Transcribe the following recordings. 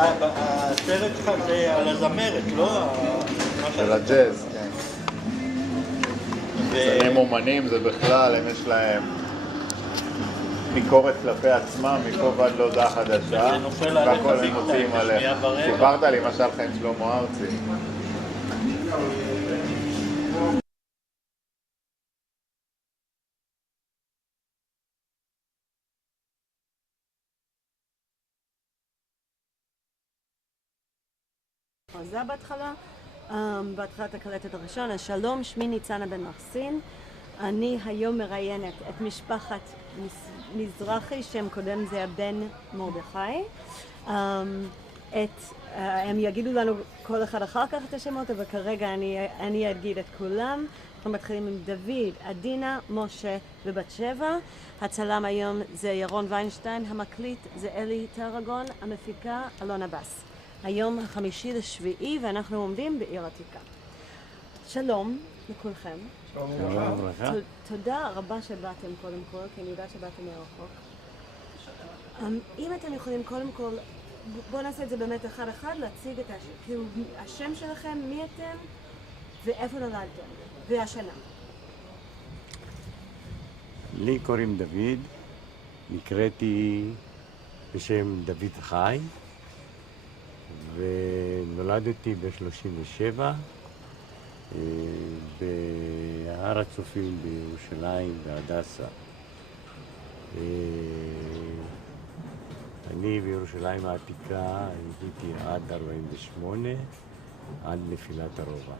הסרט שלך זה על הזמרת, לא? של הג'אז, כן. מצלמים אומנים זה בכלל, הם יש להם ביקורת כלפי עצמם, מפה ועד להודעה חדשה, והכל הם מוציאים עליך. סיפרת לי מה שהיה לך עם שלמה ארצי. זה בהתחלה את הקלטת הראשון. שלום, שמי ניצנה בן מחסין. אני היום מראיינת את משפחת מזרחי, שם קודם זה הבן מרדכי. הם יגידו לנו כל אחד אחר כך את השמות, אבל כרגע אני אגיד את כולם. אנחנו מתחילים עם דוד, עדינה, משה ובת שבע. הצלם היום זה ירון ויינשטיין, המקליט זה אלי טרגון, המפיקה אלונה בס. היום 5/7 ואנחנו עומדים בעיר עתיקה. שלום לכולכם. שלום וברכה. תודה רבה שבאתם קודם כל, כי אני יודעת שבאתם מרחוק. אם אתם יכולים קודם כל, בואו נעשה את זה באמת אחד להציג את השם שלכם, מי אתם ואיפה נולדתם, והשנה. לי קוראים דוד, נקראתי בשם דוד חי, ונולדתי ב-37 בהר הצופים בירושלים בהדסה. אני בירושלים העתיקה הייתי עד 48, עד נפילת הרובע.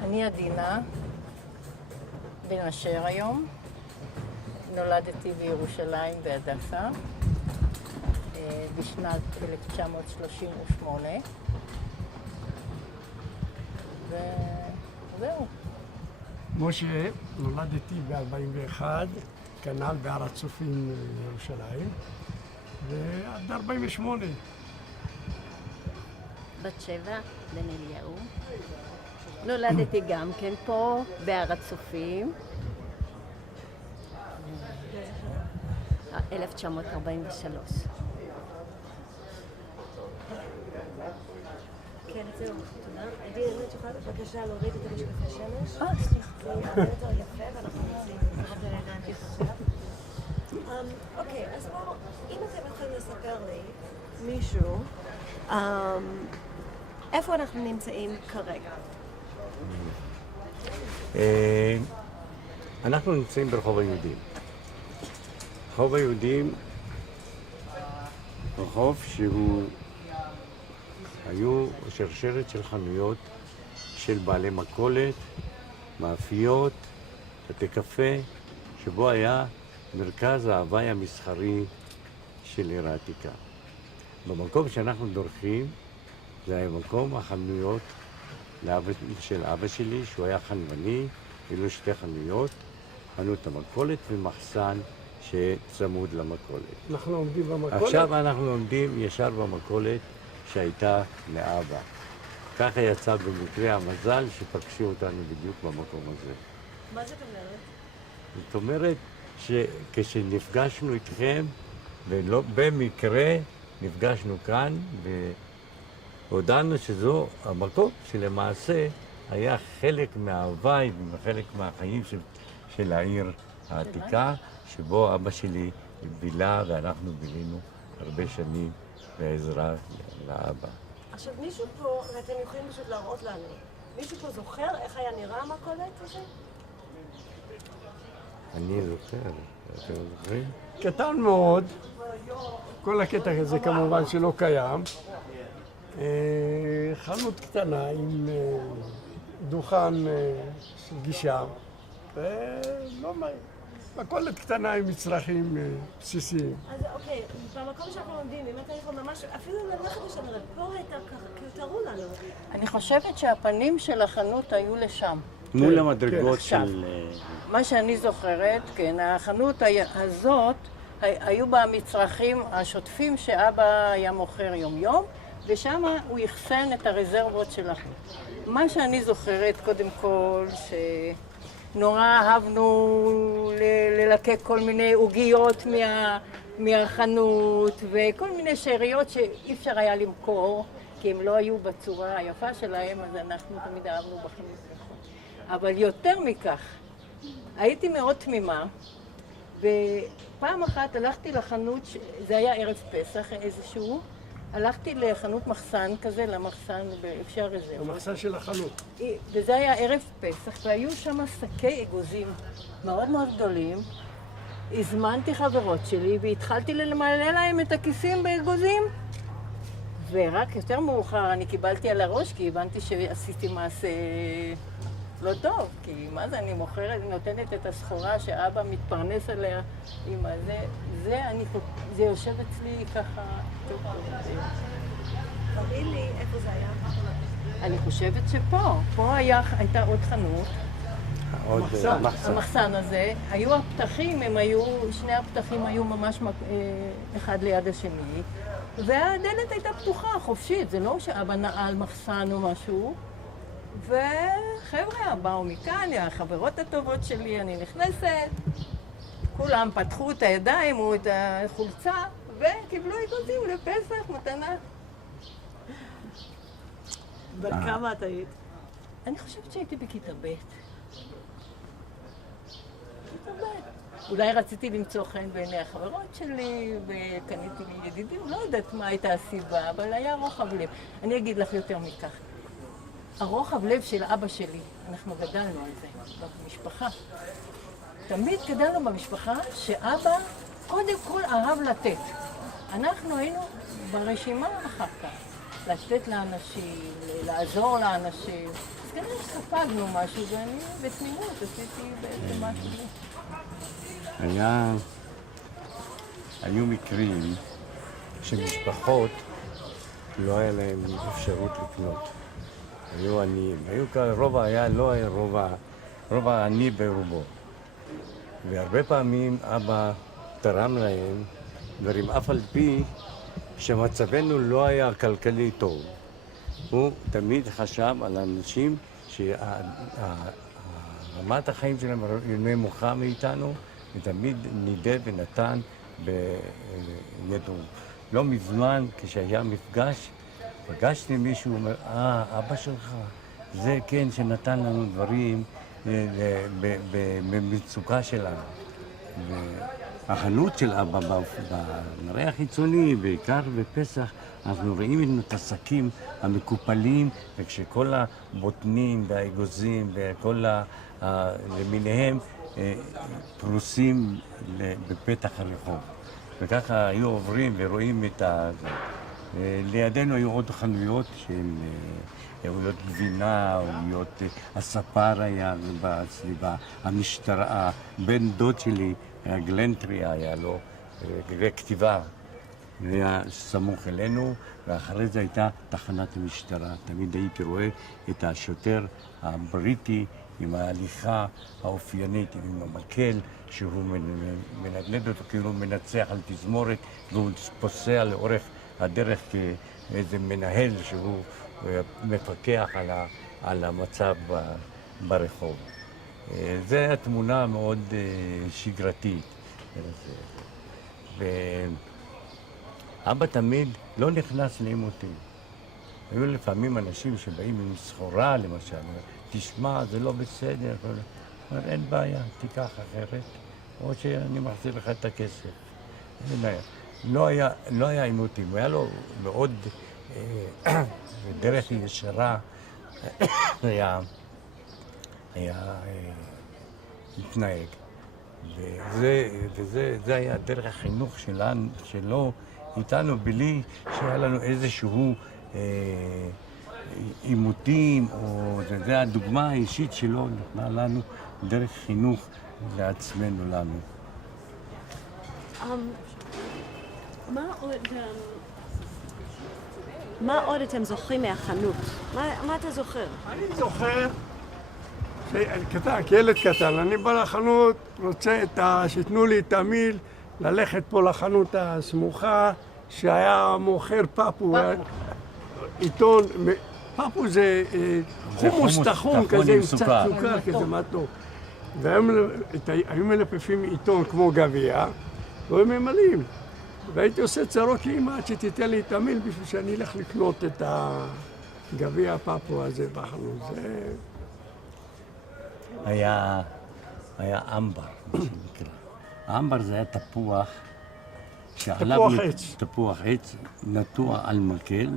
אני עדינה, בן אשר היום. נולדתי בירושלים בהדסה בשנת 1938, וזהו. משה, נולדתי ב-41, כנ"ל בהר הצופים בירושלים, ועד 48. בת שבע, בן אליהו. נולדתי גם כן פה, בהר הצופים. 1943. כן, זהו, תודה. עדי, אני יכולה בבקשה להוריד את המשקפי שמש? סליחה. זה הרבה יותר יפה ואנחנו רוצים לראות לעיניים עכשיו. אוקיי, אז בואו, אם אתם יכולים לספר לי, מישהו, איפה אנחנו נמצאים כרגע? אנחנו נמצאים ברחוב היהודים. רחוב היהודים, רחוב שהוא היו שרשרת של חנויות של בעלי מכולת, מאפיות, בתי קפה, שבו היה מרכז ההוואי המסחרי של עיר העתיקה. במקום שאנחנו דורכים, זה היה מקום החנויות של אבא שלי, שהוא היה חנווני, היו שתי חנויות, חנות המכולת ומחסן שצמוד למכולת. אנחנו עומדים במכולת? עכשיו אנחנו עומדים ישר במכולת שהייתה לאבא. ככה יצא במקרה המזל שפגשו אותנו בדיוק במקום הזה. מה זאת אומרת? זאת אומרת שכשנפגשנו איתכם, ולא במקרה נפגשנו כאן, והודענו שזו המקום שלמעשה היה חלק מההוואי וחלק מהחיים של העיר העתיקה, שבו אבא שלי בילה ואנחנו בילינו הרבה שנים בעזרה לאבא. עכשיו מישהו פה, ואתם יכולים פשוט להראות לנו, מישהו פה זוכר איך היה נראה המכולת הזה? אני זוכר, אתם זוכרים? קטן מאוד, כל הקטע הזה כמובן שלא קיים. חנות קטנה עם דוכן של גישה, ולא מה, מכולת קטנה עם מצרכים בסיסיים. אז אוקיי, במקום שאנחנו עומדים, אם אתה יכול ממש, אפילו ללכת לשם, פה הייתה ככה, תראו לנו. אני חושבת שהפנים של החנות היו לשם. מול המדרגות של... מה שאני זוכרת, כן, החנות הזאת, היו בה מצרכים השוטפים שאבא היה מוכר יום-יום, ושם הוא יחסן את הרזרבות של החנות. מה שאני זוכרת, קודם כל, נורא אהבנו ללקק כל מיני עוגיות מהחנות, וכל מיני שאריות שאי אפשר היה למכור, כי הם לא היו בצורה היפה שלהם, אז אנחנו תמיד אהבנו בחנות נכון. אבל יותר מכך, הייתי מאוד תמימה, ופעם אחת הלכתי לחנות, זה היה ערב פסח איזשהו, הלכתי לחנות מחסן כזה, למחסן באפשר רזרבות. המחסן של החנות. וזה היה ערב פסח, והיו שם שקי אגוזים מאוד מאוד גדולים. הזמנתי חברות שלי והתחלתי למלא להם את הכיסים באגוזים. ורק יותר מאוחר אני קיבלתי על הראש, כי הבנתי שעשיתי מעשה לא טוב. כי מה זה, אני מוכרת, נותנת את הסחורה שאבא מתפרנס עליה עם הזה. זה יושב אצלי ככה... תראי לי איפה זה היה. אני חושבת שפה. פה הייתה עוד חנות. המחסן הזה. היו הפתחים, שני הפתחים היו ממש אחד ליד השני. והדלת הייתה פתוחה, חופשית. זה לא שאבא נעל מחסן או משהו. וחבר'ה באו מכאן, החברות הטובות שלי, אני נכנסת. כולם פתחו את הידיים או את החולצה וקיבלו אגוזים לפסח, מתנה. וכמה את היית? אני חושבת שהייתי בכיתה ב'. אולי רציתי למצוא חן בעיני החברות שלי, וקניתי לי ידידים, לא יודעת מה הייתה הסיבה, אבל היה רוחב לב. אני אגיד לך יותר מכך. הרוחב לב של אבא שלי, אנחנו גדלנו על זה במשפחה. תמיד גדלנו במשפחה שאבא קודם כל אהב לתת. אנחנו היינו ברשימה אחר כך. לתת לאנשים, לעזור לאנשים. אז כנראה ספגנו משהו, ואני בתמימות עשיתי בעצם משהו. היו מקרים שמשפחות לא היה להם אפשרות לקנות. היו עניים. רוב העני ברובו. והרבה פעמים אבא תרם להם דברים, אף על פי שמצבנו לא היה כלכלי טוב. הוא תמיד חשב על אנשים שרמת החיים שלהם נמוכה מאיתנו, ותמיד נידב ונתן בידו. לא מזמן, כשהיה מפגש, פגשתי מישהו, הוא אומר, אבא שלך, זה כן שנתן לנו דברים במצוקה שלנו. החנות של אבא במראה החיצוני, בעיקר בפסח, אנחנו רואים את השקים המקופלים, וכשכל הבוטנים והאגוזים וכל למיניהם פרוסים בפתח הרחוב. וככה היו עוברים ורואים את לידינו היו עוד חנויות של אוריות גבינה, אוריות הספר היה בסביבה, המשטרה, בן דוד שלי, גלנטרי היה לו, כתיבה, היה סמוך אלינו, ואחרי זה הייתה תחנת המשטרה. תמיד הייתי רואה את השוטר הבריטי עם ההליכה האופיינית, עם המקל, שהוא מנדנד אותו כאילו הוא מנצח על תזמורת, והוא פוסע לאורך הדרך כאיזה מנהל שהוא מפקח על המצב ברחוב. זו התמונה מאוד שגרתית. ואבא תמיד לא נכנס לעימותים. היו לפעמים אנשים שבאים עם סחורה למשל, תשמע, זה לא בסדר, אין בעיה, תיקח אחרת, או שאני מחזיר לך את הכסף. לא היה עימותים, היה לו מאוד דרך ישרה, היה להתנהג. וזה היה דרך החינוך שלו איתנו, בלי שהיה לנו איזשהו עימותים, או זה הדוגמה האישית שלו נתנה לנו דרך חינוך לעצמנו לנו. מה עוד אתם זוכרים מהחנות? מה אתה זוכר? אני זוכר כילד קטן, אני בא לחנות, רוצה שיתנו לי את המיל, ללכת פה לחנות הסמוכה, שהיה מוכר פאפו, עיתון, פאפו זה חומוס טחון כזה, עם קצת סוכר כזה מתוק. והיו מלפפים עיתון כמו גביע, והיו ממלאים. והייתי עושה צרות לאמא עד שתיתן לי תמיל בשביל שאני אלך לקנות את הגביע הפפו הזה בחנות. זה... היה אמבר, מה שנקרא. האמבר זה היה תפוח שעליו... תפוח עץ. תפוח עץ נטוע על מקל,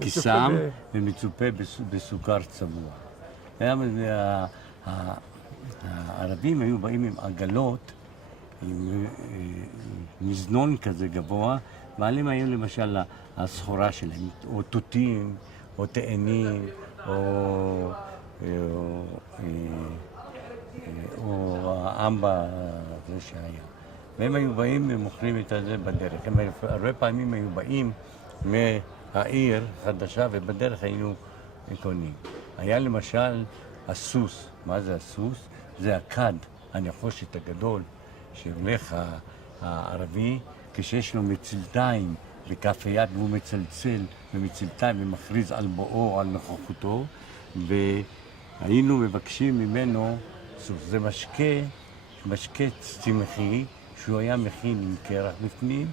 קיסם ומצופה בסוכר צבוע. הערבים היו באים עם עגלות, עם מזנון כזה גבוה, ועליהם היו למשל הסחורה שלהם, או תותים, או תאנים, או האמבה הזה שהיה. והם היו באים ומוכרים את זה בדרך. הם הרבה פעמים היו באים מהעיר החדשה ובדרך היינו קונים. היה למשל הסוס. מה זה הסוס? זה הכד, הנחושת הגדול, שהולך הערבי כשיש לו מצלתיים בכף היד והוא מצלצל במצלתיים ומכריז על בואו או על נוכחותו, והיינו מבקשים ממנו סוס. זה משקה צמחי שהוא היה מכין עם קרח בפנים,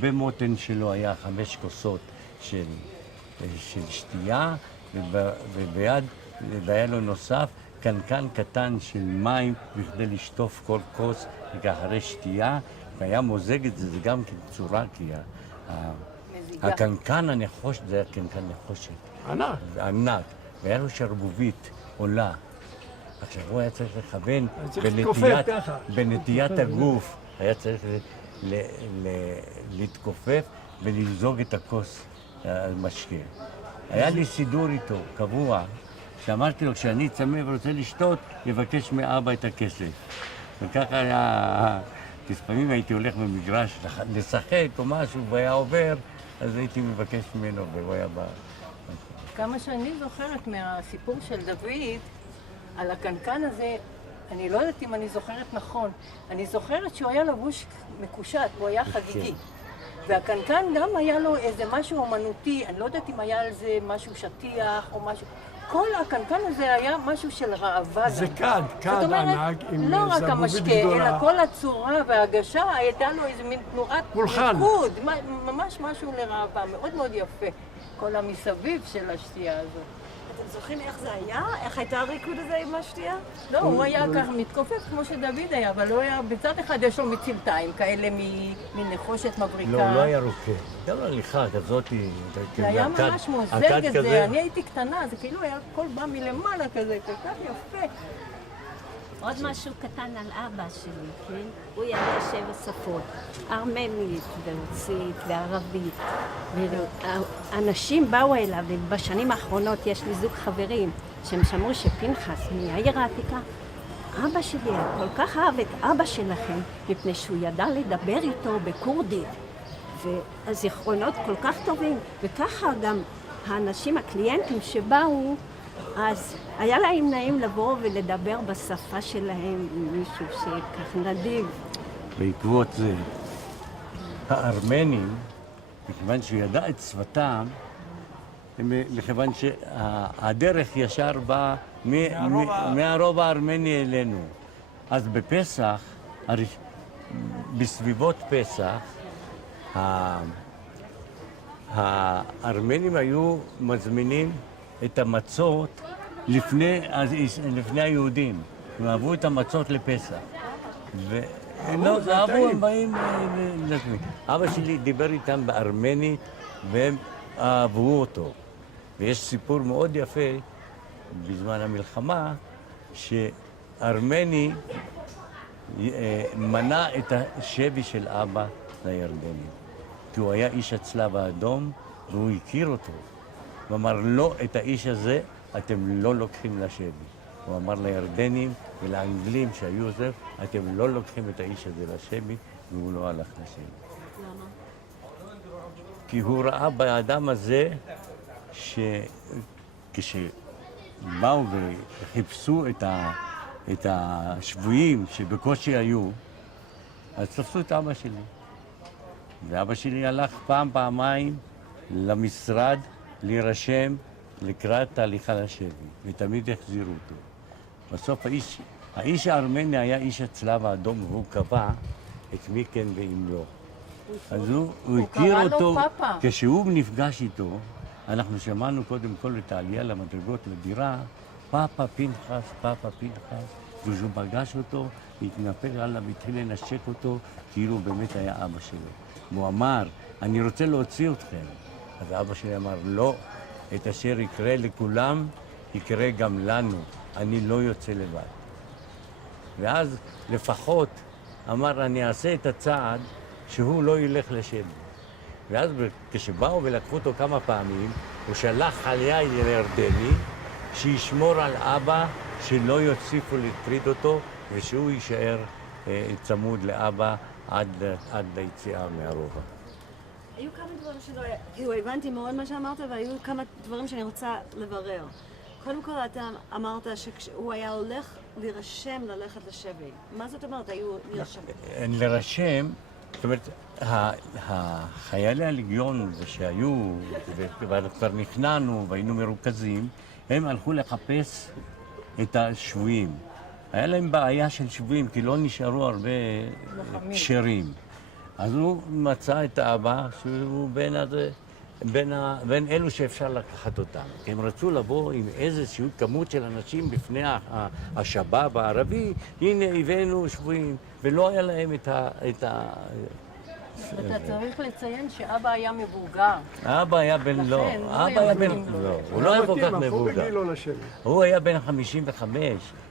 במותן שלו היה 5 כוסות של שתייה, וביד והיה לו נוסף קנקן קטן של מים בכדי לשטוף כל כוס אחרי שתייה, והיה מוזג את זה, זה גם כן צורה, כי הקנקן הנחושת, זה היה קנקן נחושת. ענק. ענק, והיה לו שרבובית עולה. עכשיו הוא היה צריך לכוון בנטיית הגוף, היה צריך להתכופף ולמזוג את הכוס המשקה. היה לי סידור איתו, קבוע, שאמרתי לו, כשאני צמא ורוצה לשתות, יבקש מאבא את הכסף. וככה היה, לפעמים הייתי הולך במגרש לשחק או משהו, והיה עובר, אז הייתי מבקש ממנו, והוא היה בא. כמה שאני זוכרת מהסיפור של דוד, על הקנקן הזה, אני לא יודעת אם אני זוכרת נכון, אני זוכרת שהוא היה לבוש מקושט, הוא היה חגיגי. והקנקן גם היה לו איזה משהו אומנותי, אני לא יודעת אם היה על זה משהו שטיח או משהו. כל הקנקן הזה היה משהו של ראווה. זה כד ענק עם לא רק זרבובית המשקה, גדולה. אלא כל הצורה וההגשה, הייתה לו איזה מין תנועת פולחן. ריקוד, ממש משהו לראווה, מאוד מאוד יפה. כל המסביב של השתייה הזאת. אתם זוכרים איך זה היה? איך הייתה הריקוד הזה עם השתייה? לא, הוא היה ככה מתכופף כמו שדוד היה, אבל הוא היה, בצד אחד יש לו מצלתיים כאלה מנחושת מבריקה. לא, הוא לא היה רוקד. גם הליכה כזאת, זה היה ממש מוזג את זה, אני הייתי קטנה, זה כאילו היה הכל בא מלמעלה כזה, כל כך יפה. עוד משהו קטן על אבא שלי, כן? הוא ידע 7 שפות, ארמנית ורוסית וערבית. אנשים באו אליו, ובשנים האחרונות יש לי זוג חברים שהם שמעו שפנחס מהעיר העתיקה. אבא שלי כל כך אהב את אבא שלכם, מפני שהוא ידע לדבר איתו בקורדית. והזיכרונות כל כך טובים, וככה גם האנשים, הקליינטים שבאו, אז היה להם נעים לבוא ולדבר בשפה שלהם עם מישהו שכך נדיב. בעקבות זה, הארמנים, מכיוון שהוא ידע את שפתם, מכיוון שהדרך ישר באה מהרוב הארמני אלינו. אז בפסח, בסביבות פסח, הארמנים היו מזמינים את המצות לפני היהודים. הם אהבו את המצות לפסח. ולא, אהבו, הם באים להזמין. אבא שלי דיבר איתם בארמנית והם אהבו אותו. ויש סיפור מאוד יפה בזמן המלחמה, שארמני מנע את השבי של אבא לירדנים. כי הוא היה איש הצלב האדום והוא הכיר אותו. הוא אמר, לא, את האיש הזה אתם לא לוקחים לשבי. הוא אמר לירדנים ולאנגלים שהיו זה, אתם לא לוקחים את האיש הזה לשבי, והוא לא הלך לשבי. למה? כי הוא ראה באדם הזה שכשבאו וחיפשו את השבויים שבקושי היו, אז תפסו את אבא שלי. ואבא שלי הלך פעמיים למשרד להירשם לקראת תהליכה לשבי, ותמיד החזירו אותו. בסוף האיש הארמני היה איש הצלב האדום, והוא קבע את מי כן ואם לא. אז הוא הכיר אותו, כשהוא נפגש איתו, אנחנו שמענו קודם כל את העלייה למדרגות לדירה, פאפה פנחס, פאפה פנחס, וכשהוא פגש אותו, התנפל עליו והתחיל לנשק אותו, כאילו באמת היה אבא שלו. והוא אמר, אני רוצה להוציא אתכם. אז אבא שלי אמר, לא, את אשר יקרה לכולם, יקרה גם לנו, אני לא יוצא לבד. ואז לפחות אמר, אני אעשה את הצעד שהוא לא ילך לשבי. ואז כשבאו ולקחו אותו כמה פעמים, הוא שלח חייל ירדני שישמור על אבא, שלא יוסיפו להטריד אותו, ושהוא יישאר צמוד לאבא עד ליציאה מהרובע. היו כמה דברים שלא הבנתי מאוד מה שאמרת, והיו כמה דברים שאני רוצה לברר. קודם כל אתה אמרת שכשהוא היה הולך להירשם ללכת לשבי. מה זאת אומרת? היו להירשם? להירשם, זאת אומרת, חיילי הלגיון שהיו, וכבר נכנענו והיינו מרוכזים, הם הלכו לחפש את השבויים. היה להם בעיה של שבויים, כי לא נשארו הרבה כשרים. אז הוא מצא את האבא שהוא בין אלו שאפשר לקחת אותם. כי הם רצו לבוא עם איזושהי כמות של אנשים בפני השבאב הערבי, הנה הבאנו שבויים, ולא היה להם את ה... אתה צריך לציין שאבא היה מבוגר. אבא היה בן לא, אבא היה בן לא, הוא לא היה כל כך מבוגר. הוא היה בן 55,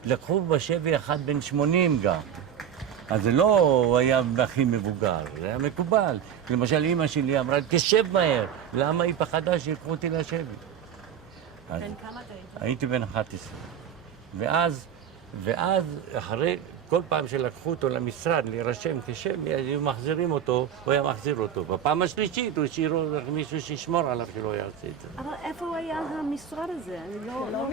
לקחו בשבי אחד בן 80 גם. אז זה לא הוא היה הכי מבוגר, זה היה מקובל. למשל אמא שלי אמרה, תשב מהר, למה היא פחדה שיקחו אותי לשבי? בן כמה אתה היית? הייתי בן 11. ואז אחרי כל פעם שלקחו אותו למשרד להירשם כשבי, היו מחזירים אותו, הוא היה מחזיר אותו. בפעם השלישית הוא השאיר מישהו שישמור עליו שלא יעשה את זה. אבל איפה היה המשרד הזה?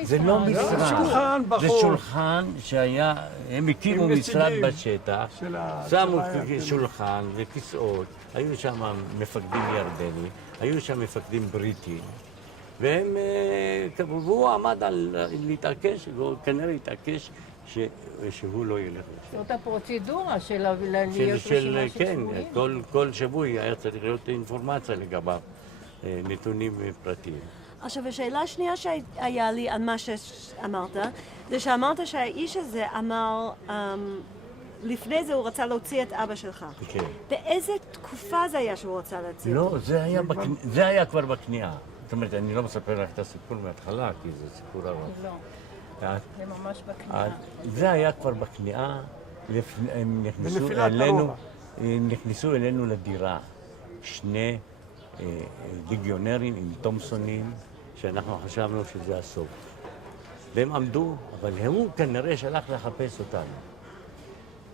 זה לא משרד. זה שולחן בחור. זה שולחן שהיה, הם הקימו משרד בשטח, שמו שולחן וכיסאות, היו שם מפקדים ירדנים, היו שם מפקדים בריטים, והוא עמד על להתעקש, והוא כנראה התעקש שהוא לא ילך לשם. זאת הפרוצדורה של להיות רשימה של שבויים? כל שבוי היה צריך להיות אינפורמציה לגביו, נתונים פרטיים. עכשיו, השאלה השנייה שהיה לי על מה שאמרת, זה שאמרת שהאיש הזה אמר, לפני זה הוא רצה להוציא את אבא שלך. כן. באיזה תקופה זה היה שהוא רצה להוציא לא, אותו? זה היה כבר בכניעה. זאת אומרת, אני לא מספר לך את הסיפור מההתחלה, כי זה סיפור ארוך. לא, זה ממש בכניעה. זה היה כבר בכניעה, הם נכנסו אלינו לדירה שני ליגיונרים עם תומסונים, שאנחנו חשבנו שזה הסוף. והם עמדו, אבל הוא כנראה שלח לחפש אותנו.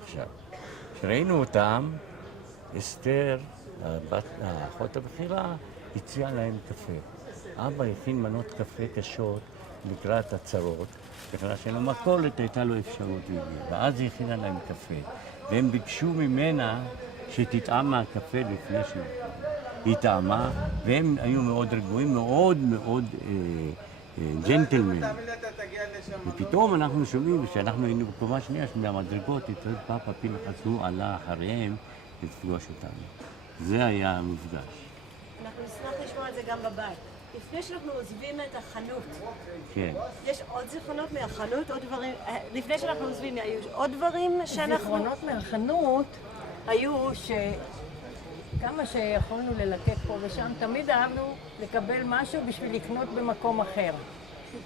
עכשיו, כשראינו אותם, אסתר, האחות הבכירה, הציעה להם קפה. אבא הכין מנות קפה קשות לקראת הצרות, בכלל של המכולת הייתה לו אפשרות להגיע, ואז היא הכינה להם קפה. והם ביקשו ממנה שתטעם מהקפה לפני שהוא. היא טעמה, והם היו מאוד רגועים, מאוד מאוד ג'נטלמן. ופתאום אנחנו שומעים, כשאנחנו היינו בקומה שנייה מהמדרגות, את פאפה פנחס, הוא עלה אחריהם לפגוש אותנו. זה היה המפגש. אנחנו נשמח לשמוע את זה גם בבית. לפני שאנחנו עוזבים את החנות, כן. יש עוד זיכרונות מהחנות, עוד דברים, לפני שאנחנו עוזבים, היו עוד דברים שאנחנו... זיכרונות מהחנות היו כמה שיכולנו ללקט פה ושם, תמיד אהבנו לקבל משהו בשביל לקנות במקום אחר.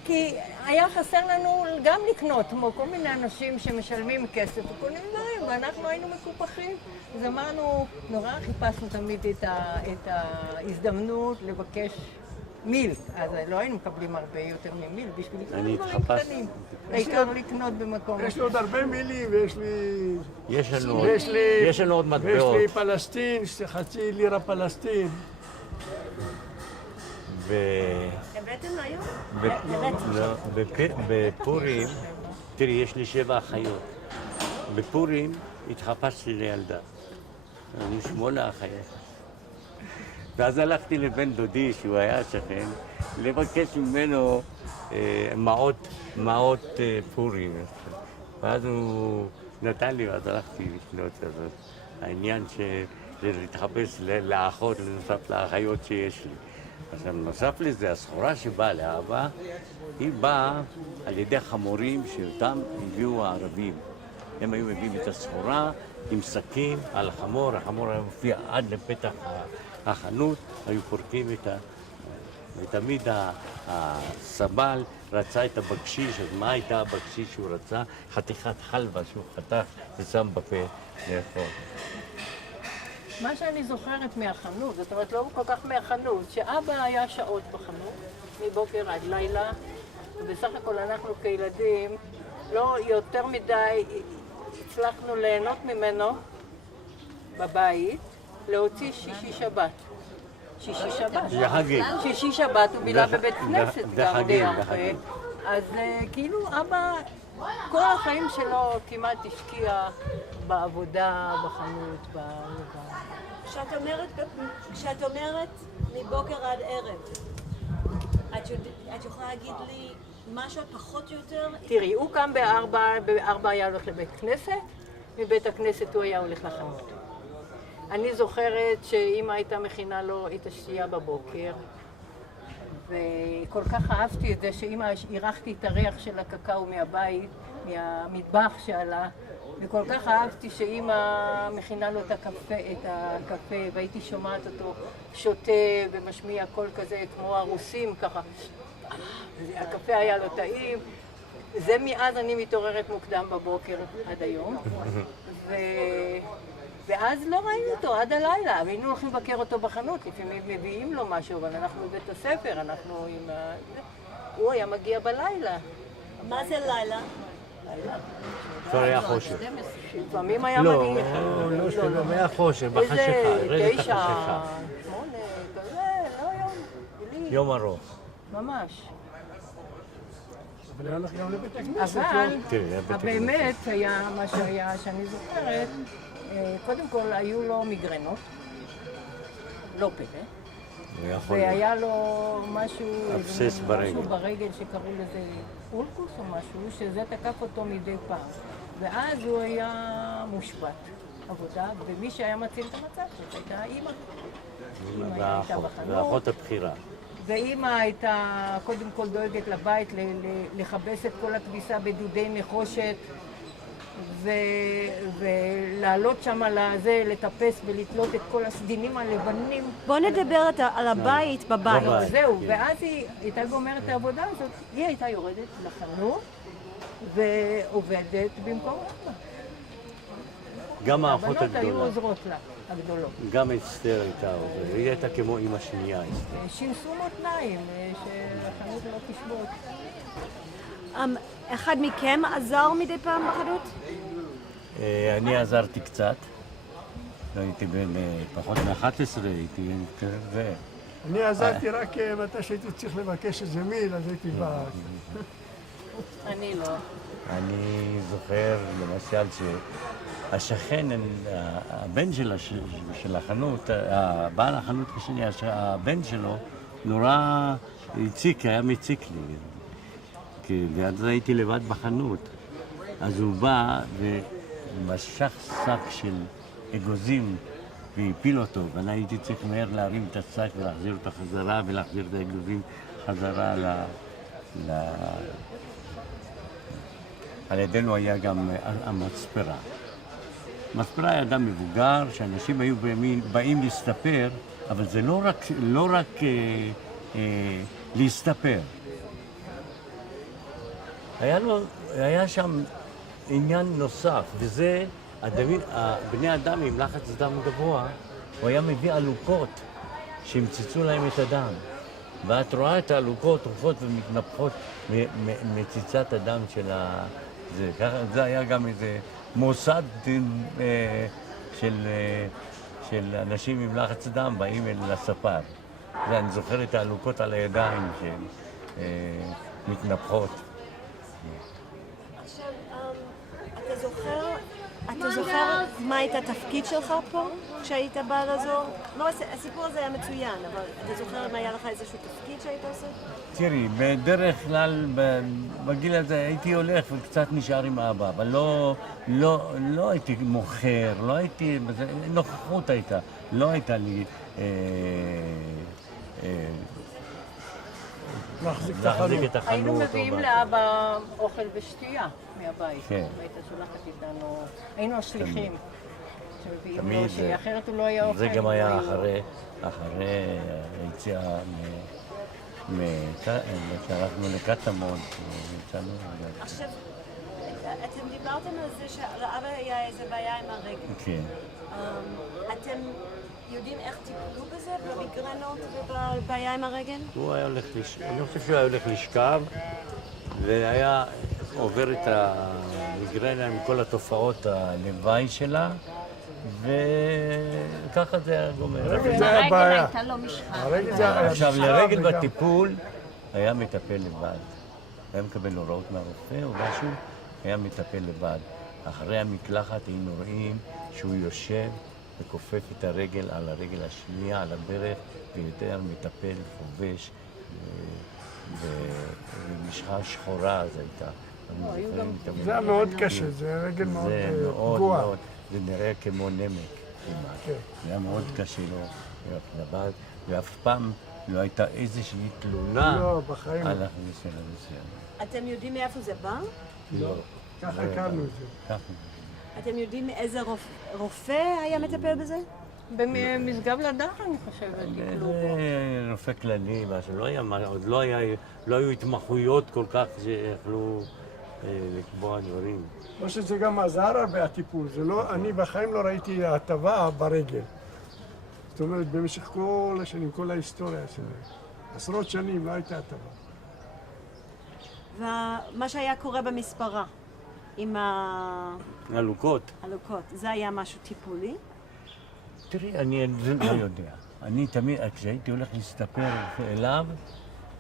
כי היה חסר לנו גם לקנות, כמו כל מיני אנשים שמשלמים כסף וקונים דברים, ואנחנו היינו מקופחים. אז אמרנו, נורא חיפשנו תמיד את ההזדמנות לבקש מיל. אז לא היינו מקבלים הרבה יותר ממיל בשביל לקנות דברים קטנים. העיקר לקנות במקום אחר. יש לי עוד הרבה מילים, ויש לי... יש לנו עוד מטבעות. ויש לי פלסטין, חצי לירה פלסטין. הבאתם היום? בפורים, תראי, יש לי 7 אחיות. בפורים התחפשתי לילדה. היו 8 אחיות. ואז הלכתי לבן דודי, שהוא היה שכן, לבקש ממנו מעות פורים. ואז הוא נתן לי, ואז הלכתי לקנות. העניין זה להתחפש לאחות, לנוסף לאחיות שיש לי. אז נוסף לזה, הסחורה שבאה לאבא, היא באה על ידי חמורים שאותם הביאו הערבים. הם היו מביאים את הסחורה עם סכין על החמור, החמור היה מופיע עד לפתח החנות, היו פורקים ותמיד הסבל רצה את הבקשיש, אז מה הייתה הבקשיש שהוא רצה? חתיכת חלבה שהוא חתך ושם בפה לאכול. מה שאני זוכרת מהחנות, זאת אומרת לא כל כך מהחנות, שאבא היה שעות בחנות, מבוקר עד לילה, ובסך הכל אנחנו כילדים לא יותר מדי הצלחנו ליהנות ממנו בבית, להוציא שישי שבת. שישי שבת. שישי שבת הוא בילה בבית כנסת גם די הרבה. אז כאילו אבא כל החיים שלו כמעט השקיע בעבודה, בחנות, כשאת אומרת מבוקר עד ערב, את יכולה להגיד לי משהו פחות או יותר? תראי, הוא קם בארבע היה הולך לבית כנסת, מבית הכנסת הוא היה הולך לחנות. אני זוכרת שאמא הייתה מכינה לו את השתייה בבוקר, וכל כך אהבתי את זה שאמא אירחתי את הריח של הקקאו מהבית, מהמטבח שעלה, וכל כך אהבתי שאמא מכינה לו את הקפה, והייתי שומעת אותו שותה ומשמיע קול כזה כמו הרוסים ככה. הקפה היה לו טעים. זה מאז אני מתעוררת מוקדם בבוקר עד היום. ואז לא ראינו אותו עד הלילה, והיינו הולכים לבקר אותו בחנות, לפעמים מביאים לו משהו, אבל אנחנו בבית הספר, אנחנו עם הוא היה מגיע בלילה. מה זה לילה? כבר היה חושך. לפעמים היה מגיע. לא, שלא, היה חושך, בחשיכה, רדת החשיכה. 8, כזה, לא יום. יום ארוך. ממש. אבל היה לך גם לבית הכנסת, אבל באמת היה מה שהיה, שאני זוכרת, קודם כל היו לו מיגרנות, לא פלא, והיה לו משהו ברגל שקראו לזה אולקוס או משהו, שזה תקף אותו מדי פעם. ואז הוא היה מושבת עבודה, ומי שהיה מציל את המצב, זאת הייתה אימא. אימא הייתה בחנות. ואחות הבחירה. ואימא הייתה קודם כל דואגת לבית, לכבס את כל הכביסה בדודי נחושת, ולעלות שם לזה, לטפס ולתלות את כל הסדינים הלבנים. בוא נדבר על הבית בבית. זהו, ואז היא הייתה גומרת את העבודה הזאת, היא הייתה יורדת לחנות ועובדת במקום אבא. גם האחות הגדולה. הבנות היו עוזרות לה, הגדולות. גם אסתר הייתה עוזרת, היא הייתה כמו אמא שנייה, אסתר. שינסו מותניים, שהחנות לא תשבות. אחד מכם עזר מדי פעם בחנות? אני עזרתי קצת. הייתי בן פחות מ-11, הייתי בן אני עזרתי רק מתי שהייתי צריך לבקש איזה מיל, אז הייתי בא. אני לא. אני זוכר למשל שהשכן, הבן של החנות, בעל החנות השני, הבן שלו נורא הציק, היה מציק לי. ואז הייתי לבד בחנות. אז הוא בא ומשך שק של אגוזים והפיל אותו, ואני הייתי צריך מהר להרים את השק ולהחזיר אותו חזרה ולהחזיר את האגוזים חזרה על ידינו היה גם המספרה. מספרה היה אדם מבוגר, שאנשים היו באים להסתפר, אבל זה לא רק להסתפר. היה שם עניין נוסף, וזה בני אדם עם לחץ דם גבוה, הוא היה מביא עלוקות שהמצצו להם את הדם. ואת רואה את העלוקות הולכות ומתנפחות מציצת הדם של זה. ככה זה היה גם איזה מוסד של אנשים עם לחץ דם באים לספר. אני זוכר את העלוקות על הידיים שמתנפחות. עכשיו, אתה זוכר אתה זוכר מה היית התפקיד שלך פה כשהיית בא לעזור? לא, הסיפור הזה היה מצוין, אבל אתה זוכר אם היה לך איזשהו תפקיד שהיית עושה? תראי, בדרך כלל בגיל הזה הייתי הולך וקצת נשאר עם אבא, אבל לא הייתי מוכר, לא הייתי, נוכחות הייתה, לא הייתה לי להחזיק את להחזיק החנות. את החנות. היינו מביאים לאבא אוכל ושתייה מהבית. כן. והיית שולחת איתנו, היינו השליחים. שמביאים תמיד לו, שאחרת הוא לא היה אוכל. זה גם היה אחרי היציאה כשהלכנו לקטמון. עכשיו, אתם דיברתם על זה שלאבא היה איזה בעיה עם הרגל. כן. אתם יודעים איך טיפלו בזה, במיגרנות ובבעיה עם הרגל? אני חושב שהוא היה הולך לשכב והיה עובר את המיגרנה עם כל התופעות הלוואי שלה, וככה זה היה גומר. זה היה הרגל בעיה. הייתה לו משחה. הרגל זה היה עכשיו, משחה לרגל וגם- בטיפול היה מטפל לבד. היה מקבל הוראות מהרופא או משהו, היה מטפל לבד. אחרי המקלחת היינו רואים שהוא יושב וכופף את הרגל על הרגל השנייה, על הברך, ויותר מטפל, חובש, ומשחה שחורה אז הייתה. זה היה מאוד קשה, זה רגל מאוד זה פגועה. מאוד, זה נראה כמו נמק כמעט. כן. זה היה מאוד קשה לו לבד, ואף פעם לא הייתה איזושהי תלונה לא, בחיים על לא. הכניסה לנסיעה. אתם יודעים מאיפה זה בא? לא. ככה הכרנו את זה. ככה. אתם יודעים איזה רופא היה מטפל בזה? במשגב לדח, אני חושבת, טיפלו בו. זה רופא כללי, משהו, עוד לא היו התמחויות כל כך שיכלו לקבוע דברים. לא שזה גם עזר הרבה הטיפול, זה לא, אני בחיים לא ראיתי הטבה ברגל. זאת אומרת, במשך כל השנים, כל ההיסטוריה שלהם, עשרות שנים לא הייתה הטבה. ומה שהיה קורה במספרה עם הלוקות. הלוקות, זה היה משהו טיפולי? תראי, אני לא יודע. אני תמיד, כשהייתי הולך להסתפר אליו,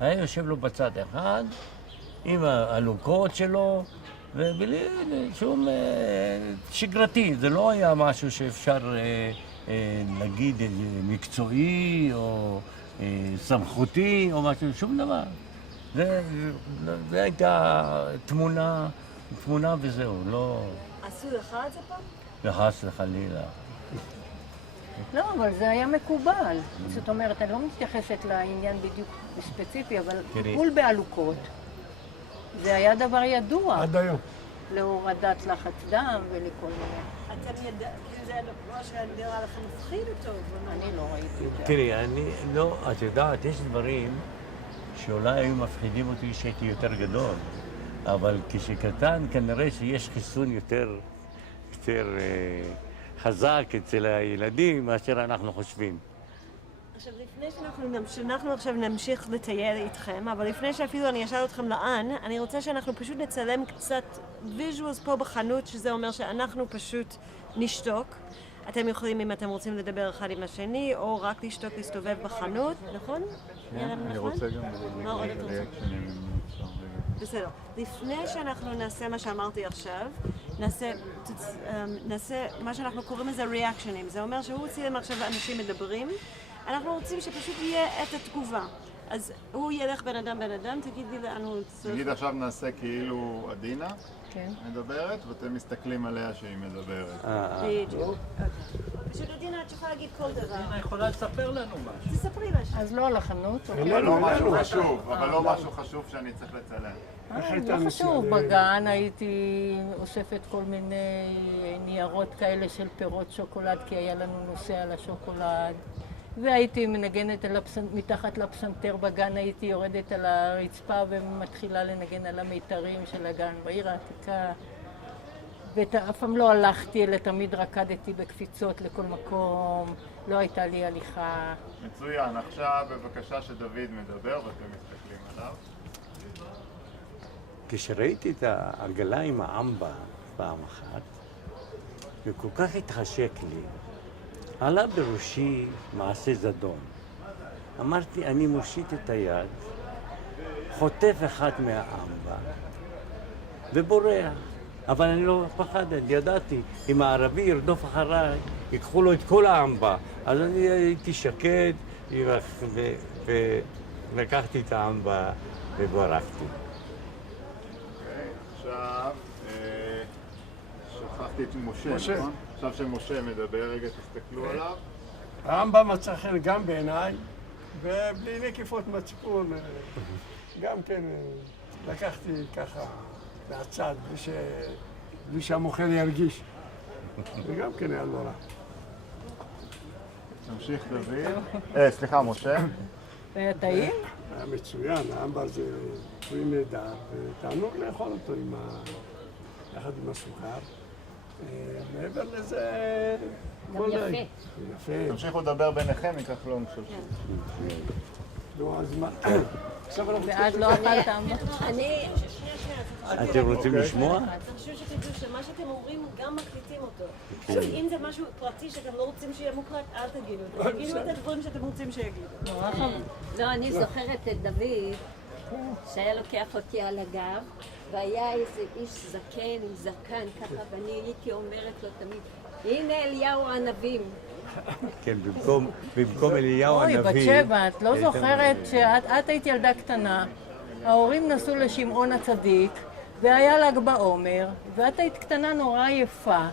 היה יושב לו בצד אחד, עם האלונקות שלו, ובלי שום שגרתי. זה לא היה משהו שאפשר להגיד מקצועי או סמכותי או משהו, שום דבר. זה הייתה תמונה וזהו, לא... עשו לך את זה פעם? חס וחלילה. לא, אבל זה היה מקובל. זאת אומרת, אני לא מתייחסת לעניין בדיוק ספציפי, אבל תראי. טיפול בעלוקות, זה היה דבר ידוע עד היום. להורדת לחץ דם ולכל מיני. אתם ידעתם, זה לא שנראה לכם מפחיד אותו. אני לא ראיתי את זה. תראי, אני לא, את יודעת, יש דברים שאולי היו מפחידים אותי שהייתי יותר גדול, אבל כשקטן כנראה שיש חיסון יותר חזק אצל הילדים מאשר אנחנו חושבים. עכשיו, לפני שאנחנו עכשיו נמשיך לטייל איתכם, אבל לפני שאפילו אני אשאל אתכם לאן, אני רוצה שאנחנו פשוט נצלם קצת ויז'ואלס פה בחנות, שזה אומר שאנחנו פשוט נשתוק. אתם יכולים, אם אתם רוצים לדבר אחד עם השני, או רק לשתוק, להסתובב בחנות, נכון? אני רוצה גם מה עוד אתה רוצה? ריאקשנים, אם אפשר רגע. בסדר. לפני שאנחנו נעשה מה שאמרתי עכשיו, נעשה מה שאנחנו קוראים לזה ריאקשנים. זה אומר שהוא צילם עכשיו אנשים מדברים, אנחנו רוצים שפשוט יהיה את התגובה. אז הוא ילך בן אדם, תגיד לי לאן הוא צריך. נגיד עכשיו נעשה כאילו עדינה כן. מדברת, ואתם מסתכלים עליה שהיא מדברת. בדיוק. פשוט עדינה, את יכולה להגיד כל דבר. אני יכולה לספר לנו משהו. תספרי משהו. אז לא על החנות, אוקיי. אבל לא משהו חשוב, אבל לא משהו חשוב שאני צריך לצלם. לא חשוב, בגן הייתי אוספת כל מיני ניירות כאלה של פירות שוקולד, כי היה לנו נושא על השוקולד. והייתי מנגנת מתחת לפסנתר בגן, הייתי יורדת על הרצפה ומתחילה לנגן על המיתרים של הגן בעיר העתיקה. ואף פעם לא הלכתי, אלא תמיד רקדתי בקפיצות לכל מקום, לא הייתה לי הליכה. מצוין, עכשיו בבקשה שדוד מדבר ואתם מסתכלים עליו. כשראיתי את העגלה עם האמבה פעם אחת, וכל כך התחשק לי, עלה בראשי מעשה זדון. אמרתי, אני מושיט את היד, חוטף אחד מהאמבה ובורח. אבל אני לא פחדתי, ידעתי, אם הערבי ירדוף אחריי, ייקחו לו את כל העמבה. אז אני הייתי שקט ולקחתי את העמבה וברחתי. עכשיו, שכחתי את משה, נכון? עכשיו שמשה מדבר, רגע תסתכלו עליו. העמבה מצא חן גם בעיניי, ובלי נקיפות מצפון, גם כן לקחתי ככה מהצד, בלי שהמוכר ירגיש. וגם כן היה לא רע. תמשיך דוד. סליחה, משה. והיה טעים? היה מצוין, העמבה זה פרי נהדר, ותענוג לאכול אותו יחד עם הסוכר. מעבר לזה... גם יפה. יפה. תמשיכו לדבר ביניכם, ייקח לו משהו. נו, אז מה? ואז לא אכלת עמבה? אתם רוצים לשמוע? חשוב שתדעו שמה שאתם אומרים, גם מקליטים אותו. שוב, אם זה משהו פרטי שאתם לא רוצים שיהיה מוקלט, אל תגידו. תגידו את הדברים שאתם רוצים שיגידו. לא, אני זוכרת את דוד, שהיה לוקח אותי על הגב, והיה איזה איש זקן עם זקן ככה, ואני הייתי אומרת לו תמיד, הנה אליהו הנביא. כן, במקום אליהו הנביא. אוי, בת שבע, את לא זוכרת שאת היית ילדה קטנה, ההורים נסעו לשמעון הצדיק, והיה ל"ג בעומר, ואת היית קטנה נורא יפה,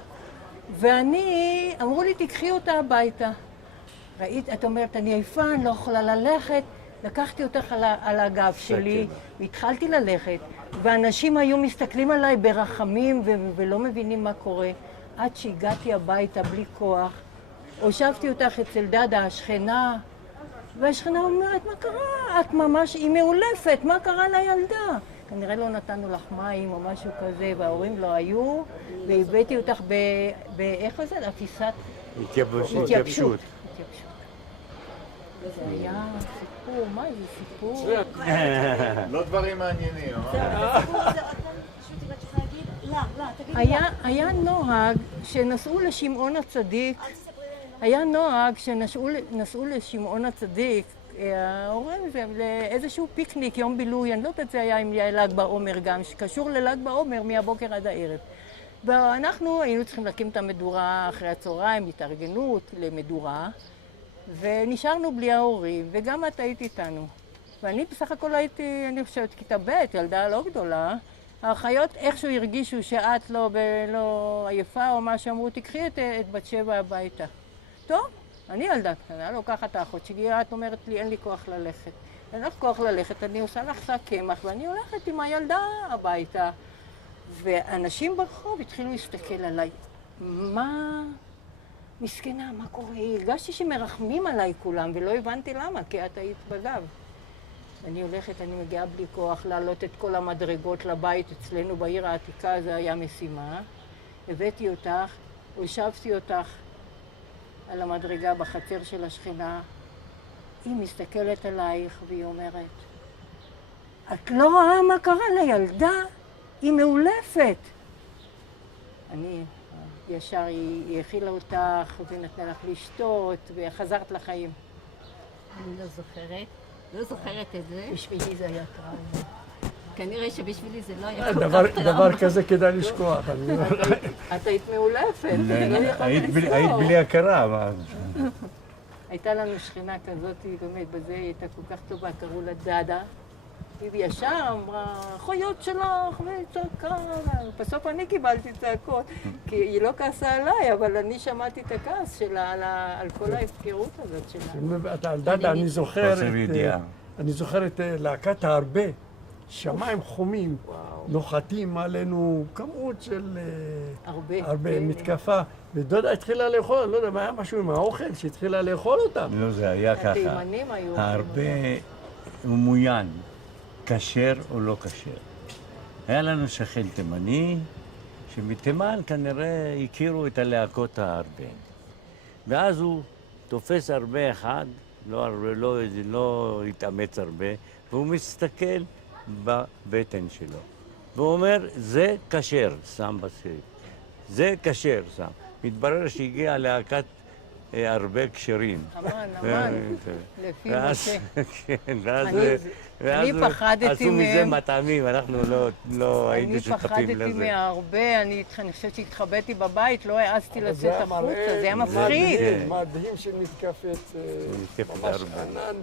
ואני, אמרו לי, תקחי אותה הביתה. ראית, את אומרת, אני יפה, אני לא יכולה ללכת, לקחתי אותך על הגב שלי, והתחלתי ללכת, ואנשים היו מסתכלים עליי ברחמים ולא מבינים מה קורה. עד שהגעתי הביתה בלי כוח, הושבתי אותך אצל דדה, השכנה, והשכנה אומרת, מה קרה? את ממש, היא מאולפת, מה קרה לילדה? כנראה לא נתנו לך מים או משהו כזה, וההורים לא היו, והבאתי אותך איך זה? אפיסת... התייבשות. זה היה סיפור, מה זה סיפור? לא דברים מעניינים, היה נוהג שנסעו לשמעון הצדיק, היה נוהג שנסעו לשמעון הצדיק, ההורים לאיזשהו פיקניק, יום בילוי, אני לא יודעת זה היה עם ל"ג בעומר גם, שקשור לל"ג בעומר מהבוקר עד הערב. ואנחנו היינו צריכים להקים את המדורה אחרי הצהריים, התארגנות למדורה, ונשארנו בלי ההורים, וגם את היית איתנו. ואני בסך הכל הייתי, אני חושבת, כיתה ב', ילדה לא גדולה. האחיות איכשהו הרגישו שאת לא עייפה או מה שאמרו, תקחי את בת שבע הביתה. טוב, אני ילדה קטנה, לוקחת האחות שלי, את אומרת לי, אין לי כוח ללכת. אין לך כוח ללכת, אני עושה לך שק קמח, ואני הולכת עם הילדה הביתה. ואנשים ברחוב התחילו להסתכל עליי. מה... מסכנה, מה קורה? הרגשתי שמרחמים עליי כולם, ולא הבנתי למה, כי את היית בגב. אני הולכת, אני מגיעה בלי כוח לעלות את כל המדרגות לבית אצלנו בעיר העתיקה, זה היה משימה. הבאתי אותך, הושבתי אותך על המדרגה בחצר של השכנה. היא מסתכלת עלייך והיא אומרת, את לא רואה מה קרה לילדה? היא מאולפת. אני... ישר היא הכילה אותך ונתנה לך לשתות וחזרת לחיים. אני לא זוכרת את זה. בשבילי זה היה טראומה. כנראה שבשבילי זה לא היה דבר כזה כדאי לשכוח. את היית מאולפת. היית בלי הכרה. הייתה לנו שכנה כזאת, באמת, בזה היא הייתה כל כך טובה, קראו לה דדה. היא ישר אמרה, חיות שלך, וצעקה. בסוף אני קיבלתי צעקות, כי היא לא כעסה עליי, אבל אני שמעתי את הכעס שלה על כל ההפקרות הזאת שלה. אתה על דדה, אני זוכר את להקת הרבה, שמיים חומים, נוחתים עלינו כמות של הרבה, מתקפה, ודודה התחילה לאכול, לא יודע, מה היה משהו עם האוכל שהתחילה לאכול אותם. לא, זה היה ככה. התימנים היו... הרבה הוא מוין. כשר או לא כשר. היה לנו שכן תימני, שמתימן כנראה הכירו את הלהקות ההרבה. ואז הוא תופס הרבה אחד, לא התאמץ הרבה, והוא מסתכל בבטן שלו. והוא אומר, זה כשר, שם בסרט. זה כשר, שם. מתברר שהגיעה להקת הרבה קשרים. אמן, לפי ואז- משה. כן, ואז אני פחדתי עשו מזה מהם. מטעמים, אנחנו לא היינו אני שותפים פחדתי לזה. מהרבה, אני חושבת שהתחבאתי בבית, לא העזתי לצאת החוצה, זה היה מפחיד. כן. מדהים שמתקפץ, מתקפת ממש הרבה. ענן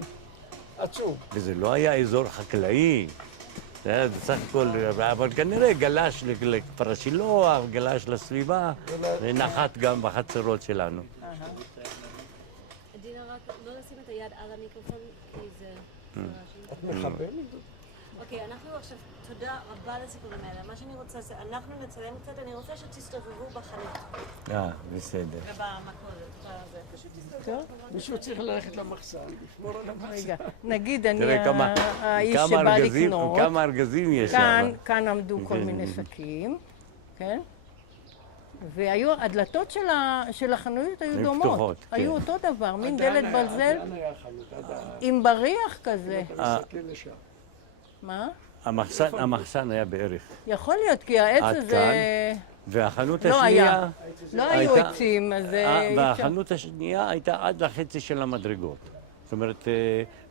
עצום. וזה לא היה אזור חקלאי, זה היה בסך הכל, אבל כנראה גלש לכפר השילוח, גלש לסביבה, ונחת גם בחצרות שלנו. דינה, רק לא לשים את היד על המיקרופון, כי זה... את מכוונת? אוקיי, אנחנו עכשיו, תודה רבה לסיפורים האלה. מה שאני רוצה זה, אנחנו נצלם קצת, אני רוצה שתסתובבו בחנות בסדר. ובמכולת. פשוט תסתובבו. מישהו צריך ללכת למחסן, לשמור על המחסן. רגע, נגיד אני תראה האיש שבא לקנות. כמה ארגזים יש שם. כאן עמדו כל מיני שקים, כן? והיו, הדלתות של החנויות היו היו דומות. פתוחות, כן. היו אותו דבר, מין דלת ברזל עדיין היה חנות, עדיין. עם בריח כזה. מסתכל לשם. מה? המחסן היה בערך. יכול להיות, כי העץ עד הזה... כאן. והחנות לא השנייה... היה. לא היו הייתה- עצים, אז... והחנות השנייה הייתה עד לחצי של המדרגות. זאת אומרת,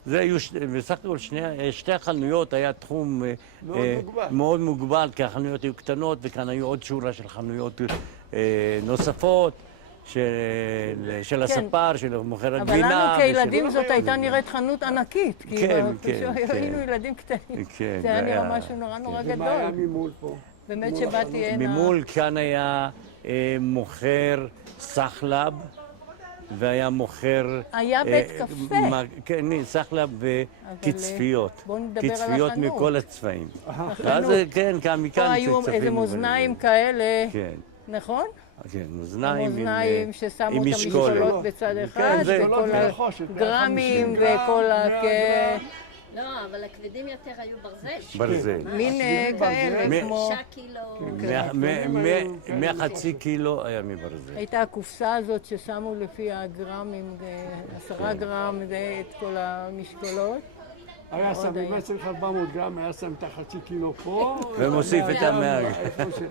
זה היו, בסך הכל שתי החנויות היה תחום מוגבל. מאוד מוגבל, כי החנויות היו קטנות, וכאן היו עוד שורה של חנויות נוספות, של הספר, של מוכר אבל הגבינה. לנו כילדים זאת הייתה נראית חנות ענקית. כי כן, פשוט כן. היינו ילדים קטנים. כן, זה היה זה נראה היה- משהו נורא נורא ומה היה גדול. ממול פה? באמת מול שבאתי הנה... ממול כאן היה מוכר סחלב, והיה מוכר... היה בית קפה. כן, סחלב וקצפיות. בואו נדבר על קצפיות החנות. מכל הצבעים. ואז כן, מכאן פה היו צפצפים, איזה אבל- מאזניים כאלה, כן, נכון? כן, מאזניים המאזניים ששמו עם את משקולת. המשקולות בצד כן, אחד, זה- וכל נחושת, הגרמים 150 גרם, וכל 100 כן, לא, אבל הכבדים יותר היו ברזל. ברזל. מין כאלה, מ- כמו... 6 קילו. מהחצי קילו היה מברזל. הייתה הקופסה הזאת ששמו לפי הגרמים, 10 גרם, את כל המשקולות. היה שם היה. במצל 400 גרם, היה שם את החצי קילו פה. ומוסיף את המאה. איפה ש-